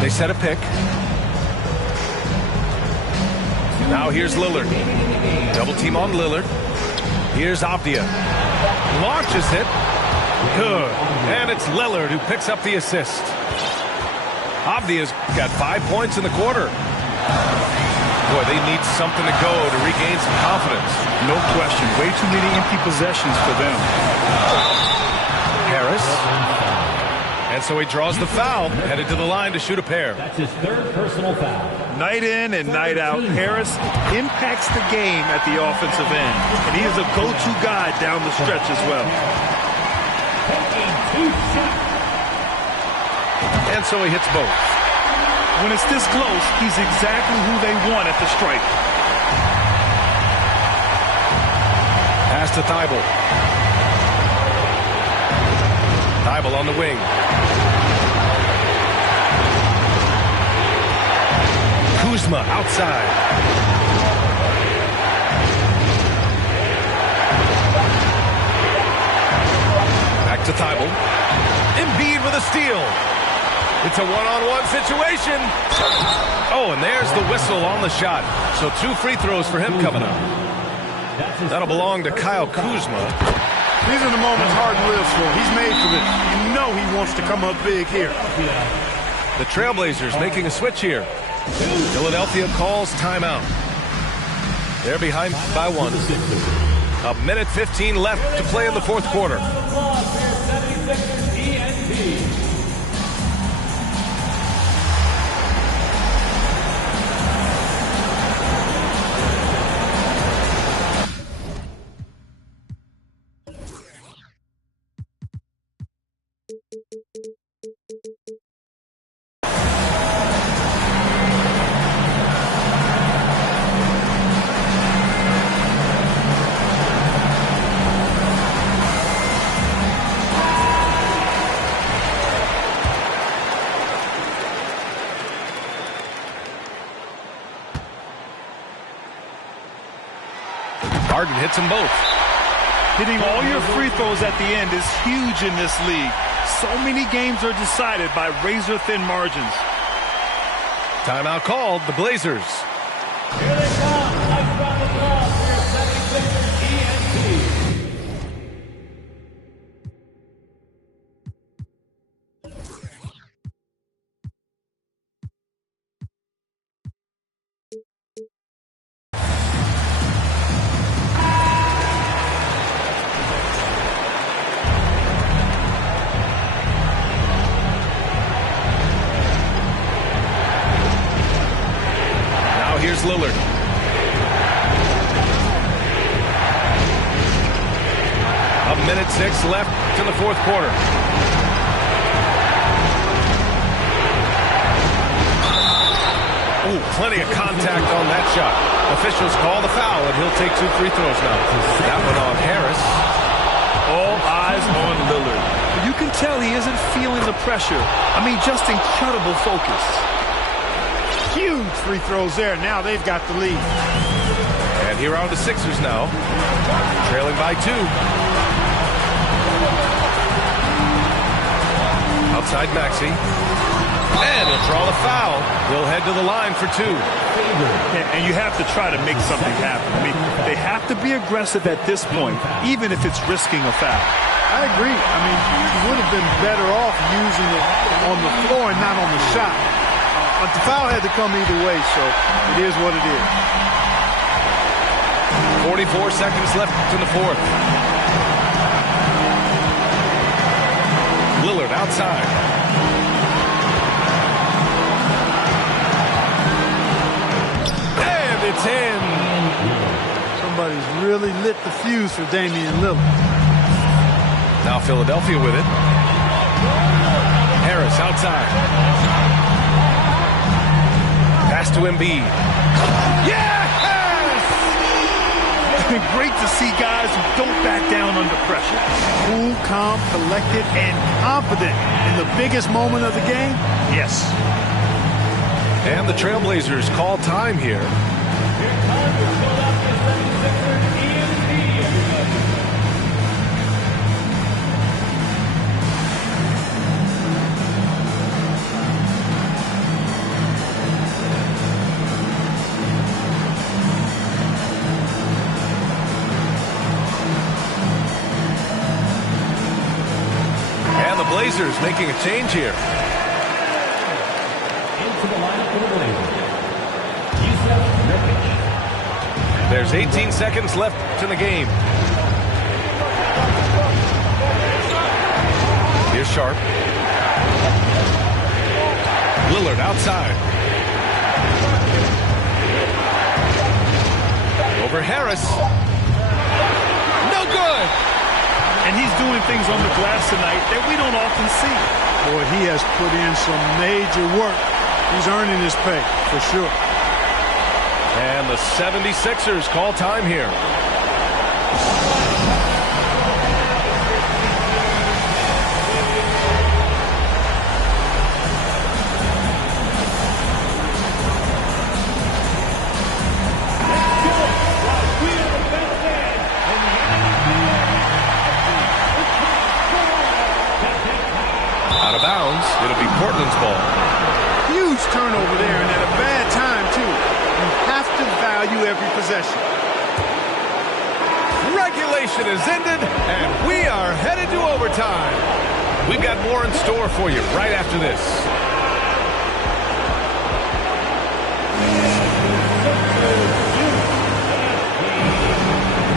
They set a pick. Now here's Lillard. Double team on Lillard. Here's Avdia. Launches it. Good. And it's Lillard who picks up the assist. Avdia's got 5 points in the quarter. Boy, they need something to go to regain some confidence. No question. Way too many empty possessions for them. Harris. And so he draws the foul, headed to the line to shoot a pair. That's his third personal foul. Night in and night out, Harris impacts the game at the offensive end. And he is a go-to guy down the stretch as well. And so he hits both. When it's this close, he's exactly who they want at the stripe. Pass to Thibault. Thibault on the wing. Kuzma outside. Back to Thibault. Embiid with a steal. It's a one-on-one situation. Oh, and there's the whistle on the shot. So 2 free throws for him coming up. That'll belong to Kyle Kuzma. These are the moments Harden lives for. He's made for this. You know he wants to come up big here. The Trailblazers making a switch here. Philadelphia calls timeout. They're behind by 1. A minute 15 left to play in the fourth quarter. Harden hits them both. Hitting all your free throws at the end is huge in this league. So many games are decided by razor-thin margins. Timeout called, the Blazers. Here they come. Nice round of applause for your 76ers ENT. Here's Lillard. A minute 6 left to the fourth quarter. Ooh, plenty of contact on that shot. Officials call the foul, and he'll take 2 free throws now. That one on Harris. All eyes on Lillard. You can tell he isn't feeling the pressure. I mean, just incredible focus. Huge free throws there. Now they've got the lead. And here are the Sixers now, trailing by 2. Outside Maxey. And he'll draw the foul. He'll head to the line for 2. And you have to try to make something happen. I mean, they have to be aggressive at this point, even if it's risking a foul. I agree. I mean, you would have been better off using it on the floor and not on the shot. But the foul had to come either way, so it is what it is. 44 seconds left in the fourth. Lillard outside. And it's in. Somebody's really lit the fuse for Damian Lillard. Now Philadelphia with it. Harris outside. Pass to Embiid. Yes! Great to see guys who don't back down under pressure. Cool, calm, collected, and confident in the biggest moment of the game. Yes. And the Trailblazers call time here. Here comes your Philadelphia 76ers ENT, everybody. Blazers making a change here. Into the lineup for the Blazers. Yusuf Nurkic. There's 18 seconds left in the game. Here's Sharp. Lillard outside. Over Harris. No good. And he's doing things on the glass tonight that we don't often see. Boy, he has put in some major work. He's earning his pay, for sure. And the 76ers call time here. Out of bounds, it'll be Portland's ball. Huge turnover there, and at a bad time, too. You have to value every possession. Regulation is ended, and we are headed to overtime. We've got more in store for you right after this.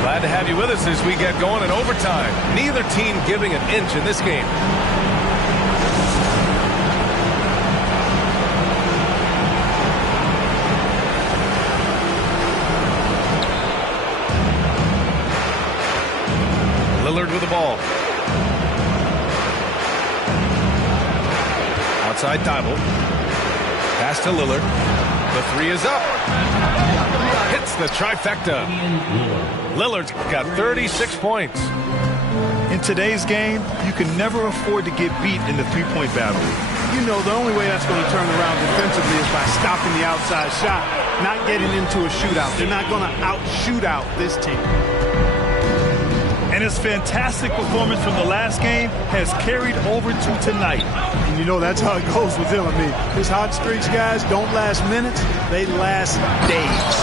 Glad to have you with us as we get going in overtime. Neither team giving an inch in this game. Lillard with the ball. Outside Thibault. Pass to Lillard. The three is up. Hits the trifecta. Lillard's got 36 points. In today's game, you can never afford to get beat in the three-point battle. You know, the only way that's going to turn around defensively is by stopping the outside shot, not getting into a shootout. They're not going to out-shoot out this team. And his fantastic performance from the last game has carried over to tonight. And you know, that's how it goes with him. I mean, his hot streaks, guys, don't last minutes. They last days.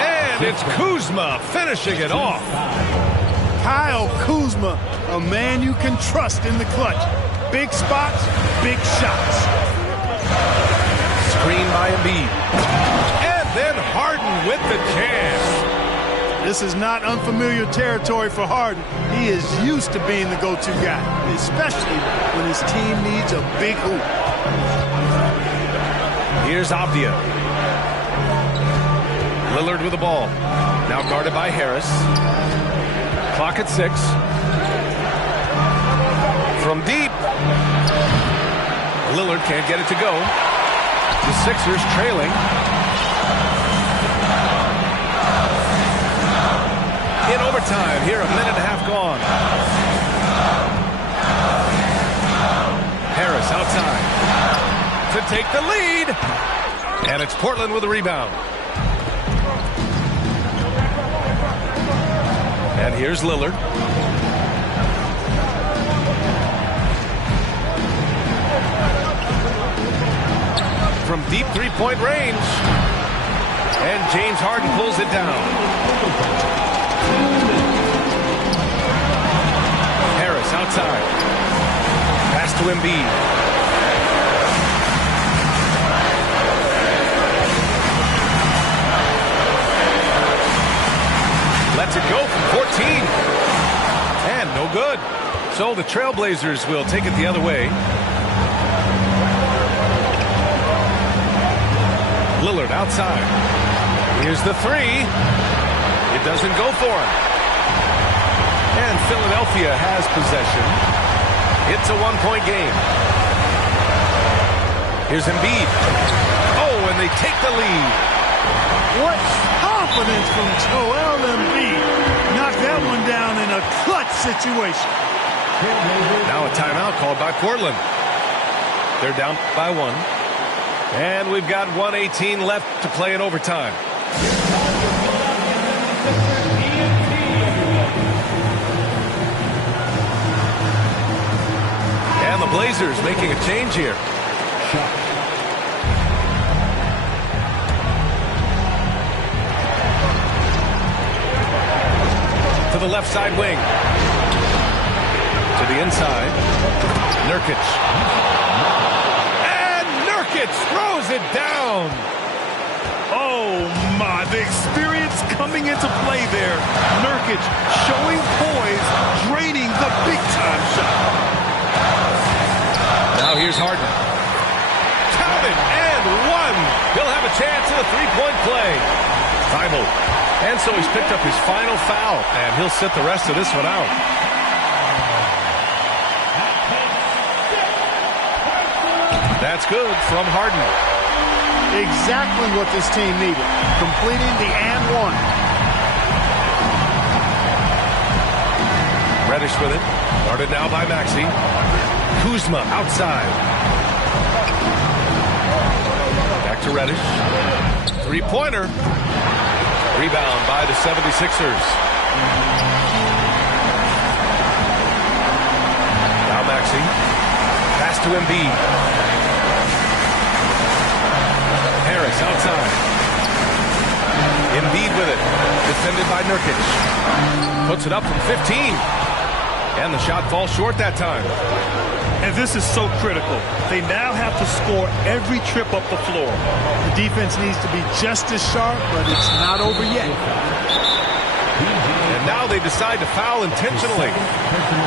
And it's Kuzma finishing it off. Kyle Kuzma, a man you can trust in the clutch. Big spots, big shots. Screen by Embiid. And then Harden with the chance. This is not unfamiliar territory for Harden. He is used to being the go-to guy, especially when his team needs a big hoop. Here's Avdia. Lillard with the ball. Now guarded by Harris. Clock at 6. From deep. Lillard can't get it to go. The Sixers trailing. In overtime, here a minute and a half gone. Harris outside to take the lead. And it's Portland with a rebound. And here's Lillard. From deep three-point range. And James Harden pulls it down. Harris outside. Pass to Embiid. Lets it go from 14. And no good. So the Trailblazers will take it the other way. Lillard outside. Here's the three. It doesn't go for him. And Philadelphia has possession. It's a one-point game. Here's Embiid. Oh, and they take the lead. What confidence from Joel Embiid. Knocked that one down in a clutch situation. Now a timeout called by Portland. They're down by 1. And we've got 1:18 left to play in overtime. And the Blazers making a change here. To the left side wing. To the inside. Nurkic. And Nurkic throws it down. Oh, my, the experience coming into play there. Nurkic showing poise, draining the big-time shot. Now here's Harden. Count it, and one. He'll have a chance at a three-point play. Thibault. And so he's picked up his final foul, and he'll sit the rest of this one out. That's good from Harden. Exactly what this team needed. Completing the and one. Reddish with it. Guarded now by Maxey. Kuzma outside. Back to Reddish. Three-pointer. Rebound by the 76ers. Now Maxey. Pass to Embiid. Harris outside. Embiid with it. Defended by Nurkic. Puts it up from 15. And the shot falls short that time. And this is so critical. They now have to score every trip up the floor. The defense needs to be just as sharp, but it's not over yet. And now they decide to foul intentionally.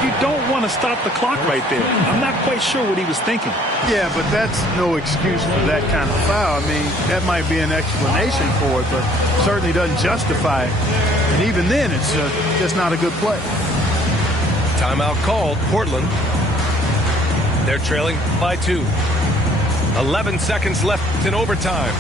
You don't want to stop the clock right there. I'm not quite sure what he was thinking. Yeah, but that's no excuse for that kind of foul. I mean, that might be an explanation for it, but certainly doesn't justify it. And even then, it's just not a good play. Timeout called. Portland. They're trailing by 2. 11 seconds left in overtime.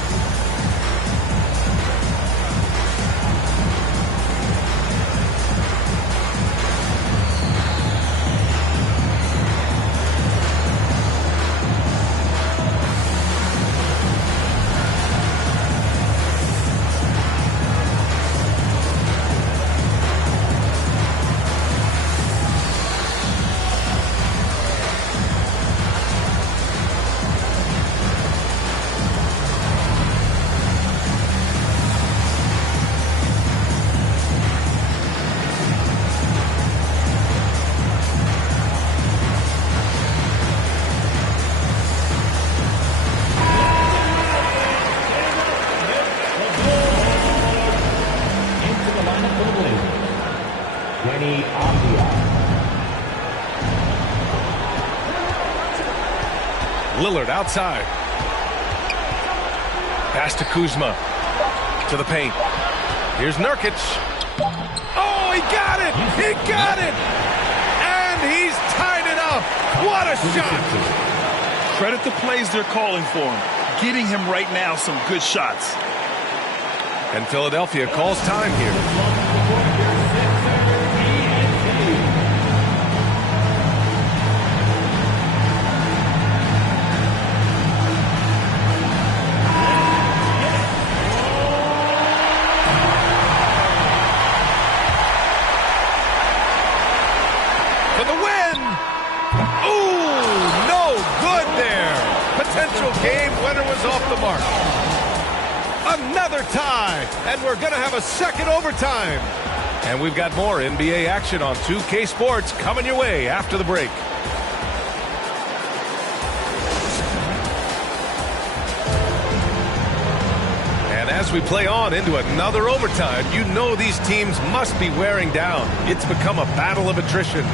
Lillard outside. Pass to Kuzma. To the paint. Here's Nurkic. Oh, he got it! He got it! And he's tied it up! What a shot! Credit the plays they're calling for him. Getting him right now some good shots. And Philadelphia calls time here. For the win! Ooh, no good there. Potential game winner was off the mark. Another tie, and we're going to have a second overtime. And we've got more NBA action on 2K Sports coming your way after the break. And as we play on into another overtime, you know these teams must be wearing down. It's become a battle of attrition.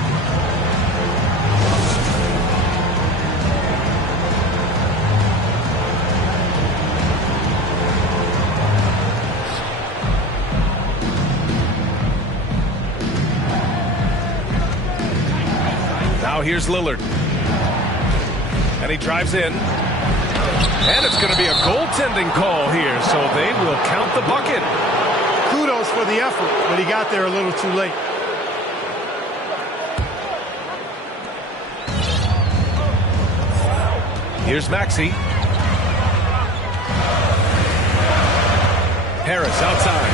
Now here's Lillard. And he drives in. And it's going to be a goaltending call here, so they will count the bucket. Kudos for the effort, but he got there a little too late. Here's Maxey. Harris outside.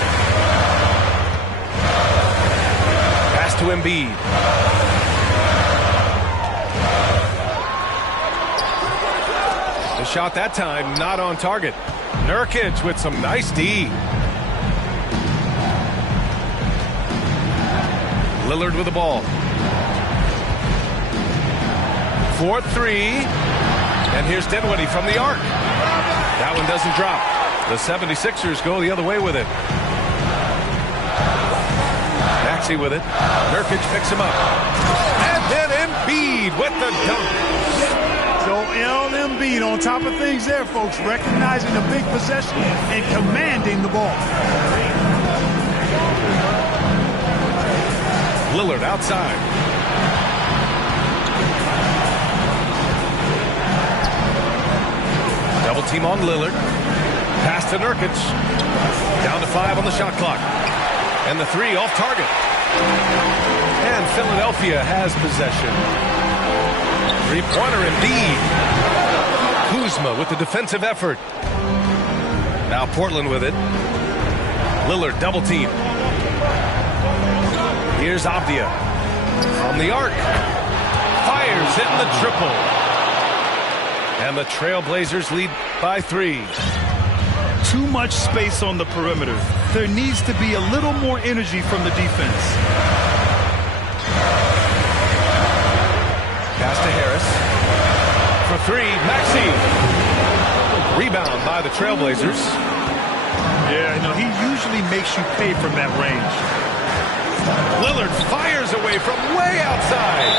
Pass to Embiid. The shot that time not on target. Nurkic with some nice D. Lillard with the ball. 4-3. And here's Dinwiddie from the arc. That one doesn't drop. The 76ers go the other way with it. Maxey with it. Nurkic picks him up. And then Embiid with the dunk. Joel Embiid on top of things there, folks, recognizing the big possession and commanding the ball. Lillard outside. Double team on Lillard. Pass to Nurkic. Down to 5 on the shot clock. And the 3 off target. And Philadelphia has possession. Three-pointer Embiid. Kuzma with the defensive effort. Now Portland with it. Lillard double team. Here's Avdia. From the arc. Fires, hitting the triple. And the Trailblazers lead by 3. Too much space on the perimeter. There needs to be a little more energy from the defense. Pass to Harris. For 3, Maxey. Rebound by the Trailblazers. Yeah, no, he usually makes you pay from that range. Lillard fires away from way outside.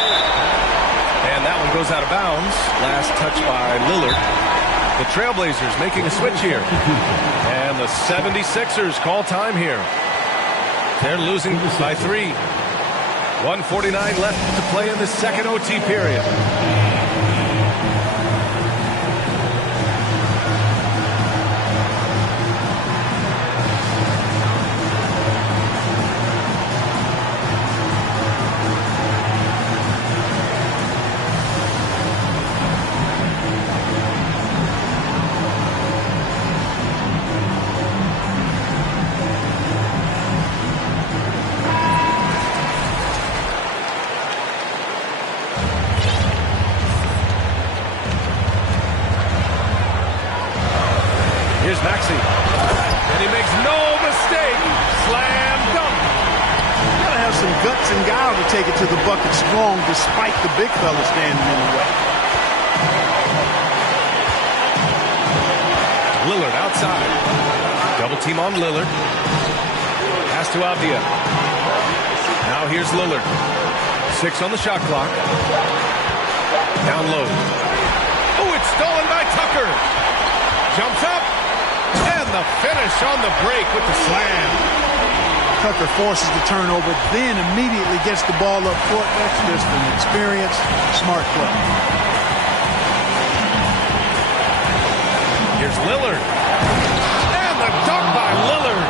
And that one goes out of bounds. Last touch by Lillard. The Trailblazers making a switch here. And the 76ers call time here. They're losing by 3. 1:49 left to play in the second OT period. Here's Maxey. And he makes no mistake. Slam dunk. You gotta have some guts and guile to take it to the bucket strong despite the big fella standing in the way. Lillard outside. Double team on Lillard. Pass to Avdia. Now here's Lillard. 6 on the shot clock. Down low. Oh, it's stolen by Tucker. Jumps up. And the finish on the break with the slam. Tucker forces the turnover, then immediately gets the ball up court. That's just an experienced, smart play. Here's Lillard. And the dunk by Lillard.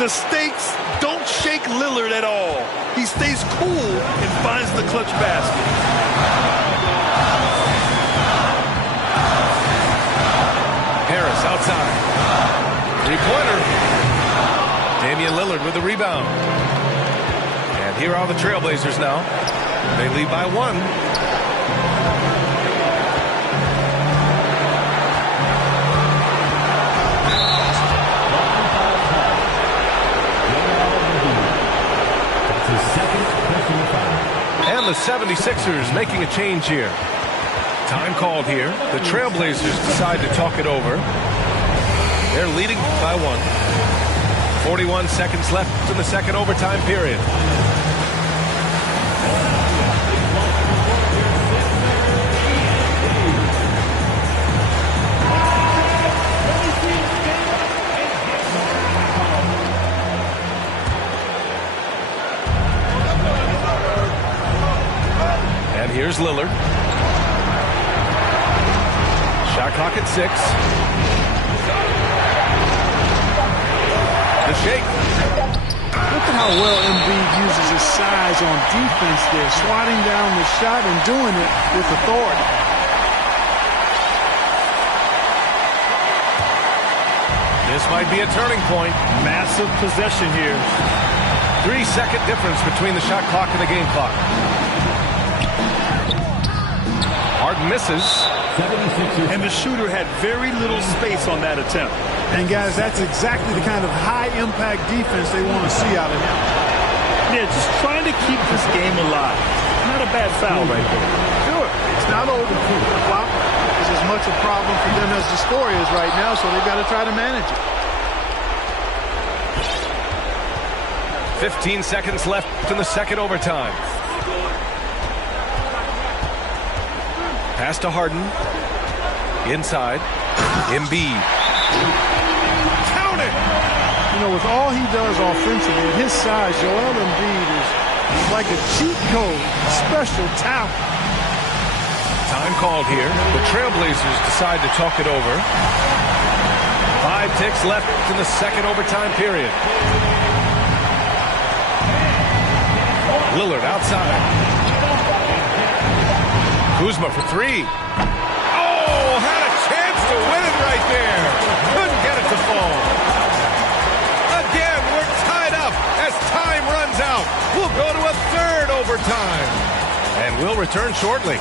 The stakes don't shake Lillard at all. He stays cool and finds the clutch basket. Harris outside. Three-pointer. Damian Lillard with the rebound. And here are the Trailblazers now. They lead by 1. And the 76ers making a change here. Time called here. The Trailblazers decide to talk it over. They're leading by 1. 41 seconds left in the second overtime period. And here's Lillard. Shot clock at 6. The shake. Look at how well Embiid uses his size on defense there, swatting down the shot and doing it with authority. This might be a turning point. Massive possession here. 3-second difference between the shot clock and the game clock. Harden misses. And the shooter had very little space on that attempt. And guys, that's exactly the kind of high-impact defense they want to see out of him. Yeah, just trying to keep this game alive. Not a bad foul right there. Sure, it's not over. The clock is as much a problem for them as the score is right now, so they've got to try to manage it. 15 seconds left in the second overtime. Pass to Harden. Inside. Embiid. Count it! You know, with all he does offensively, his size, Joel Embiid is like a cheat code, special talent. Time called here. The Trailblazers decide to talk it over. 5 ticks left in the second overtime period. Lillard outside. Kuzma for 3. Oh, had a chance to win it right there. Couldn't get it to fall. Again, we're tied up as time runs out. We'll go to a third overtime. And we'll return shortly.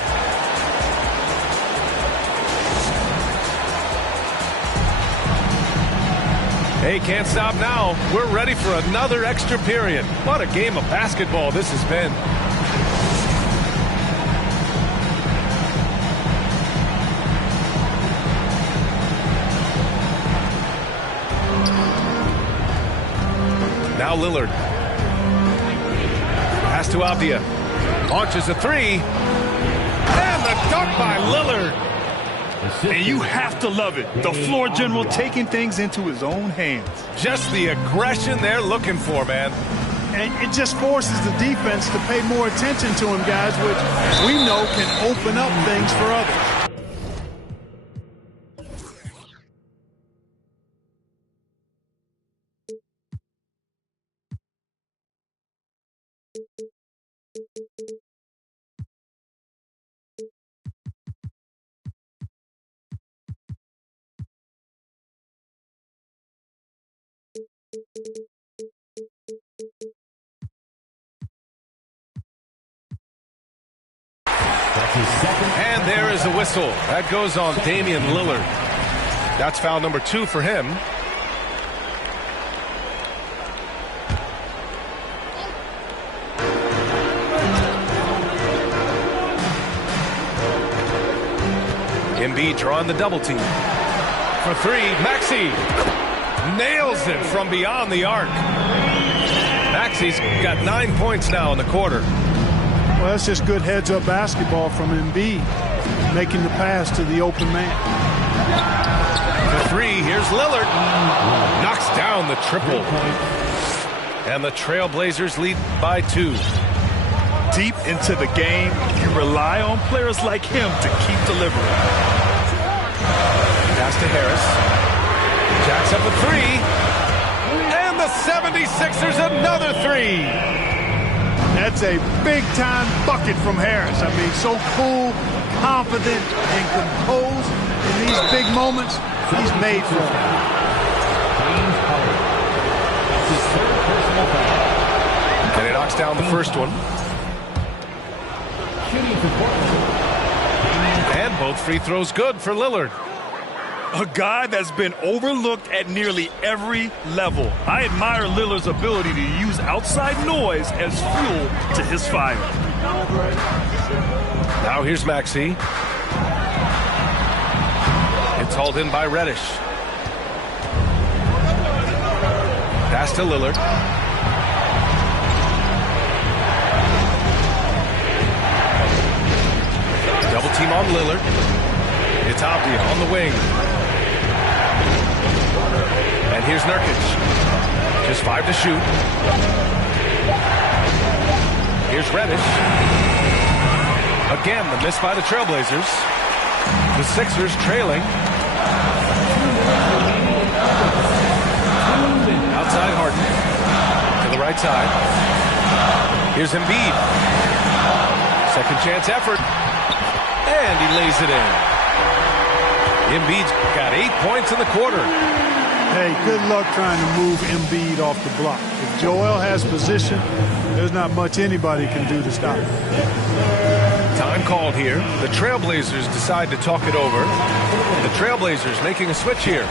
Hey, can't stop now. We're ready for another extra period. What a game of basketball this has been. Now Lillard. Pass to Avdia. Launches a 3. And the dunk by Lillard. And you have to love it. The floor general taking things into his own hands. Just the aggression they're looking for, man. And it just forces the defense to pay more attention to him, guys, which we know can open up things for others. And there is a whistle. That goes on Damian Lillard. That's foul number 2 for him. Embiid drawing the double team. For 3, Maxey nails it from beyond the arc. Maxey's got 9 points now in the quarter. Well, that's just good heads-up basketball from Embiid, making the pass to the open man. For 3, here's Lillard. Knocks down the triple. And the Trailblazers lead by 2. Deep into the game, you rely on players like him to keep delivering. Pass to Harris. Jacks up a 3. And the 76ers another 3. That's a big-time bucket from Harris. I mean, so cool, confident, and composed in these big moments. He's made for it. And he knocks down the first one. And both free throws good for Lillard. A guy that's been overlooked at nearly every level. I admire Lillard's ability to use outside noise as fuel to his fire. Now here's Maxey. It's hauled in by Reddish. Pass to Lillard. Double team on Lillard. It's Avdia on the wing. And here's Nurkic. Just 5 to shoot. Here's Reddish. Again, the miss by the Trailblazers. The Sixers trailing. Outside Harden. To the right side. Here's Embiid. Second chance effort. And he lays it in. Embiid's got 8 points in the quarter. Hey, good luck trying to move Embiid off the block. If Joel has position, there's not much anybody can do to stop him. Time called here. The Trailblazers decide to talk it over. The Trailblazers making a switch here.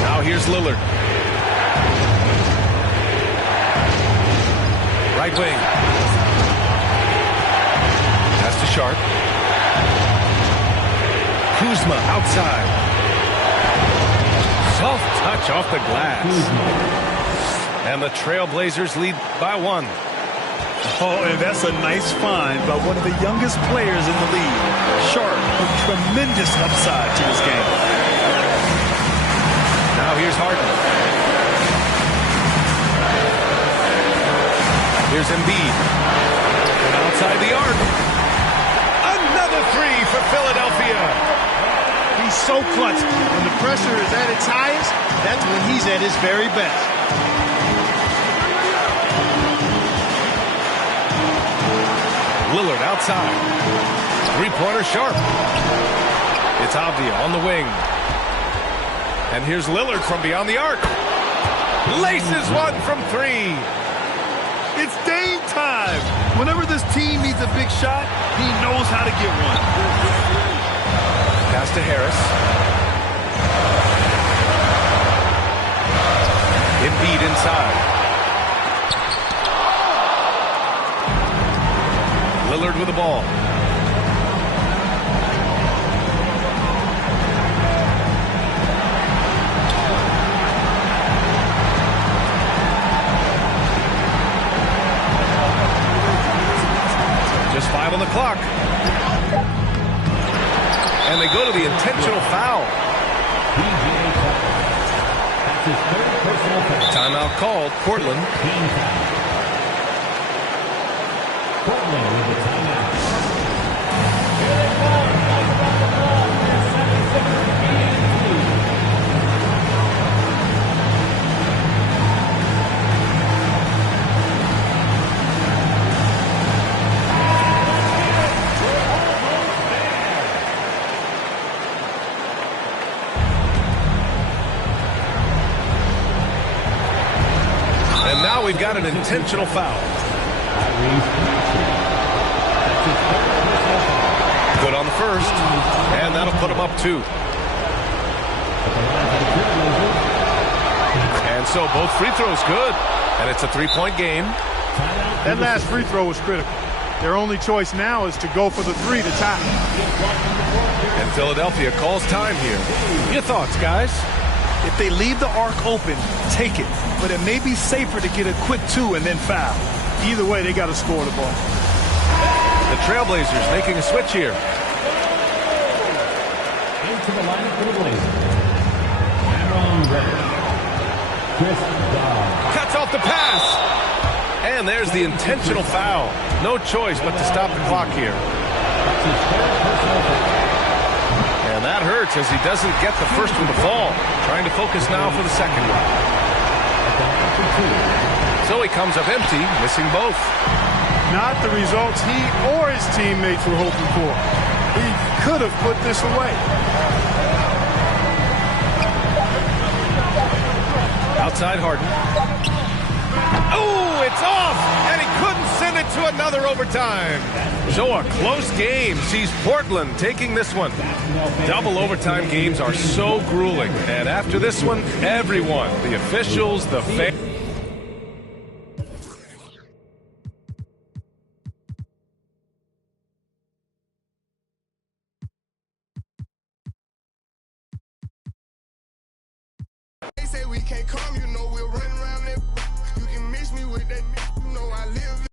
Now here's Lillard. right wing. Pass to Sharp. Kuzma outside. Soft touch off the glass. And the Trailblazers lead by 1. Oh, and that's a nice find by one of the youngest players in the league. Sharp with tremendous upside to his game. Now here's Harden. Here's Embiid. Outside the arc. Another 3 for Philadelphia. He's so clutch. When the pressure is at its highest, that's when he's at his very best. Lillard outside. Three-pointer Sharp. It's Avdia on the wing. And here's Lillard from beyond the arc. Laces one from 3. It's Dame time. Whenever this team needs a big shot, he knows how to get one. Pass to Harris. Embiid inside. Lillard with the ball. Just 5 on the clock. And they go to the intentional foul. Timeout called. Portland. Portland with the timeout. And now we've got an intentional foul. Good on the first, and that'll put him up 2. And so both free throws good, and it's a 3-point game. That last free throw was critical. Their only choice now is to go for the 3 to tie. And Philadelphia calls time here. Your thoughts, guys? If they leave the arc open, take it. But it may be safer to get a quick 2 and then foul. Either way, they got to score the ball. The Trailblazers making a switch here. Into the lineup for the Blazers. Aaron Reddish. Chris Dodd. Cuts off the pass. And there's the intentional foul. No choice but to stop the clock here. And that hurts as he doesn't get the first one to fall. Trying to focus now for the second one. So he comes up empty, missing both. Not the results he or his teammates were hoping for. He could have put this away. Outside Harden. Oh, it's off! And he couldn't send it to another overtime. So a close game sees Portland taking this one. Double overtime games are so grueling. And after this one, everyone, the officials, the fans. They say we can't come, you know we'll run around that. You can miss me with that, you know I live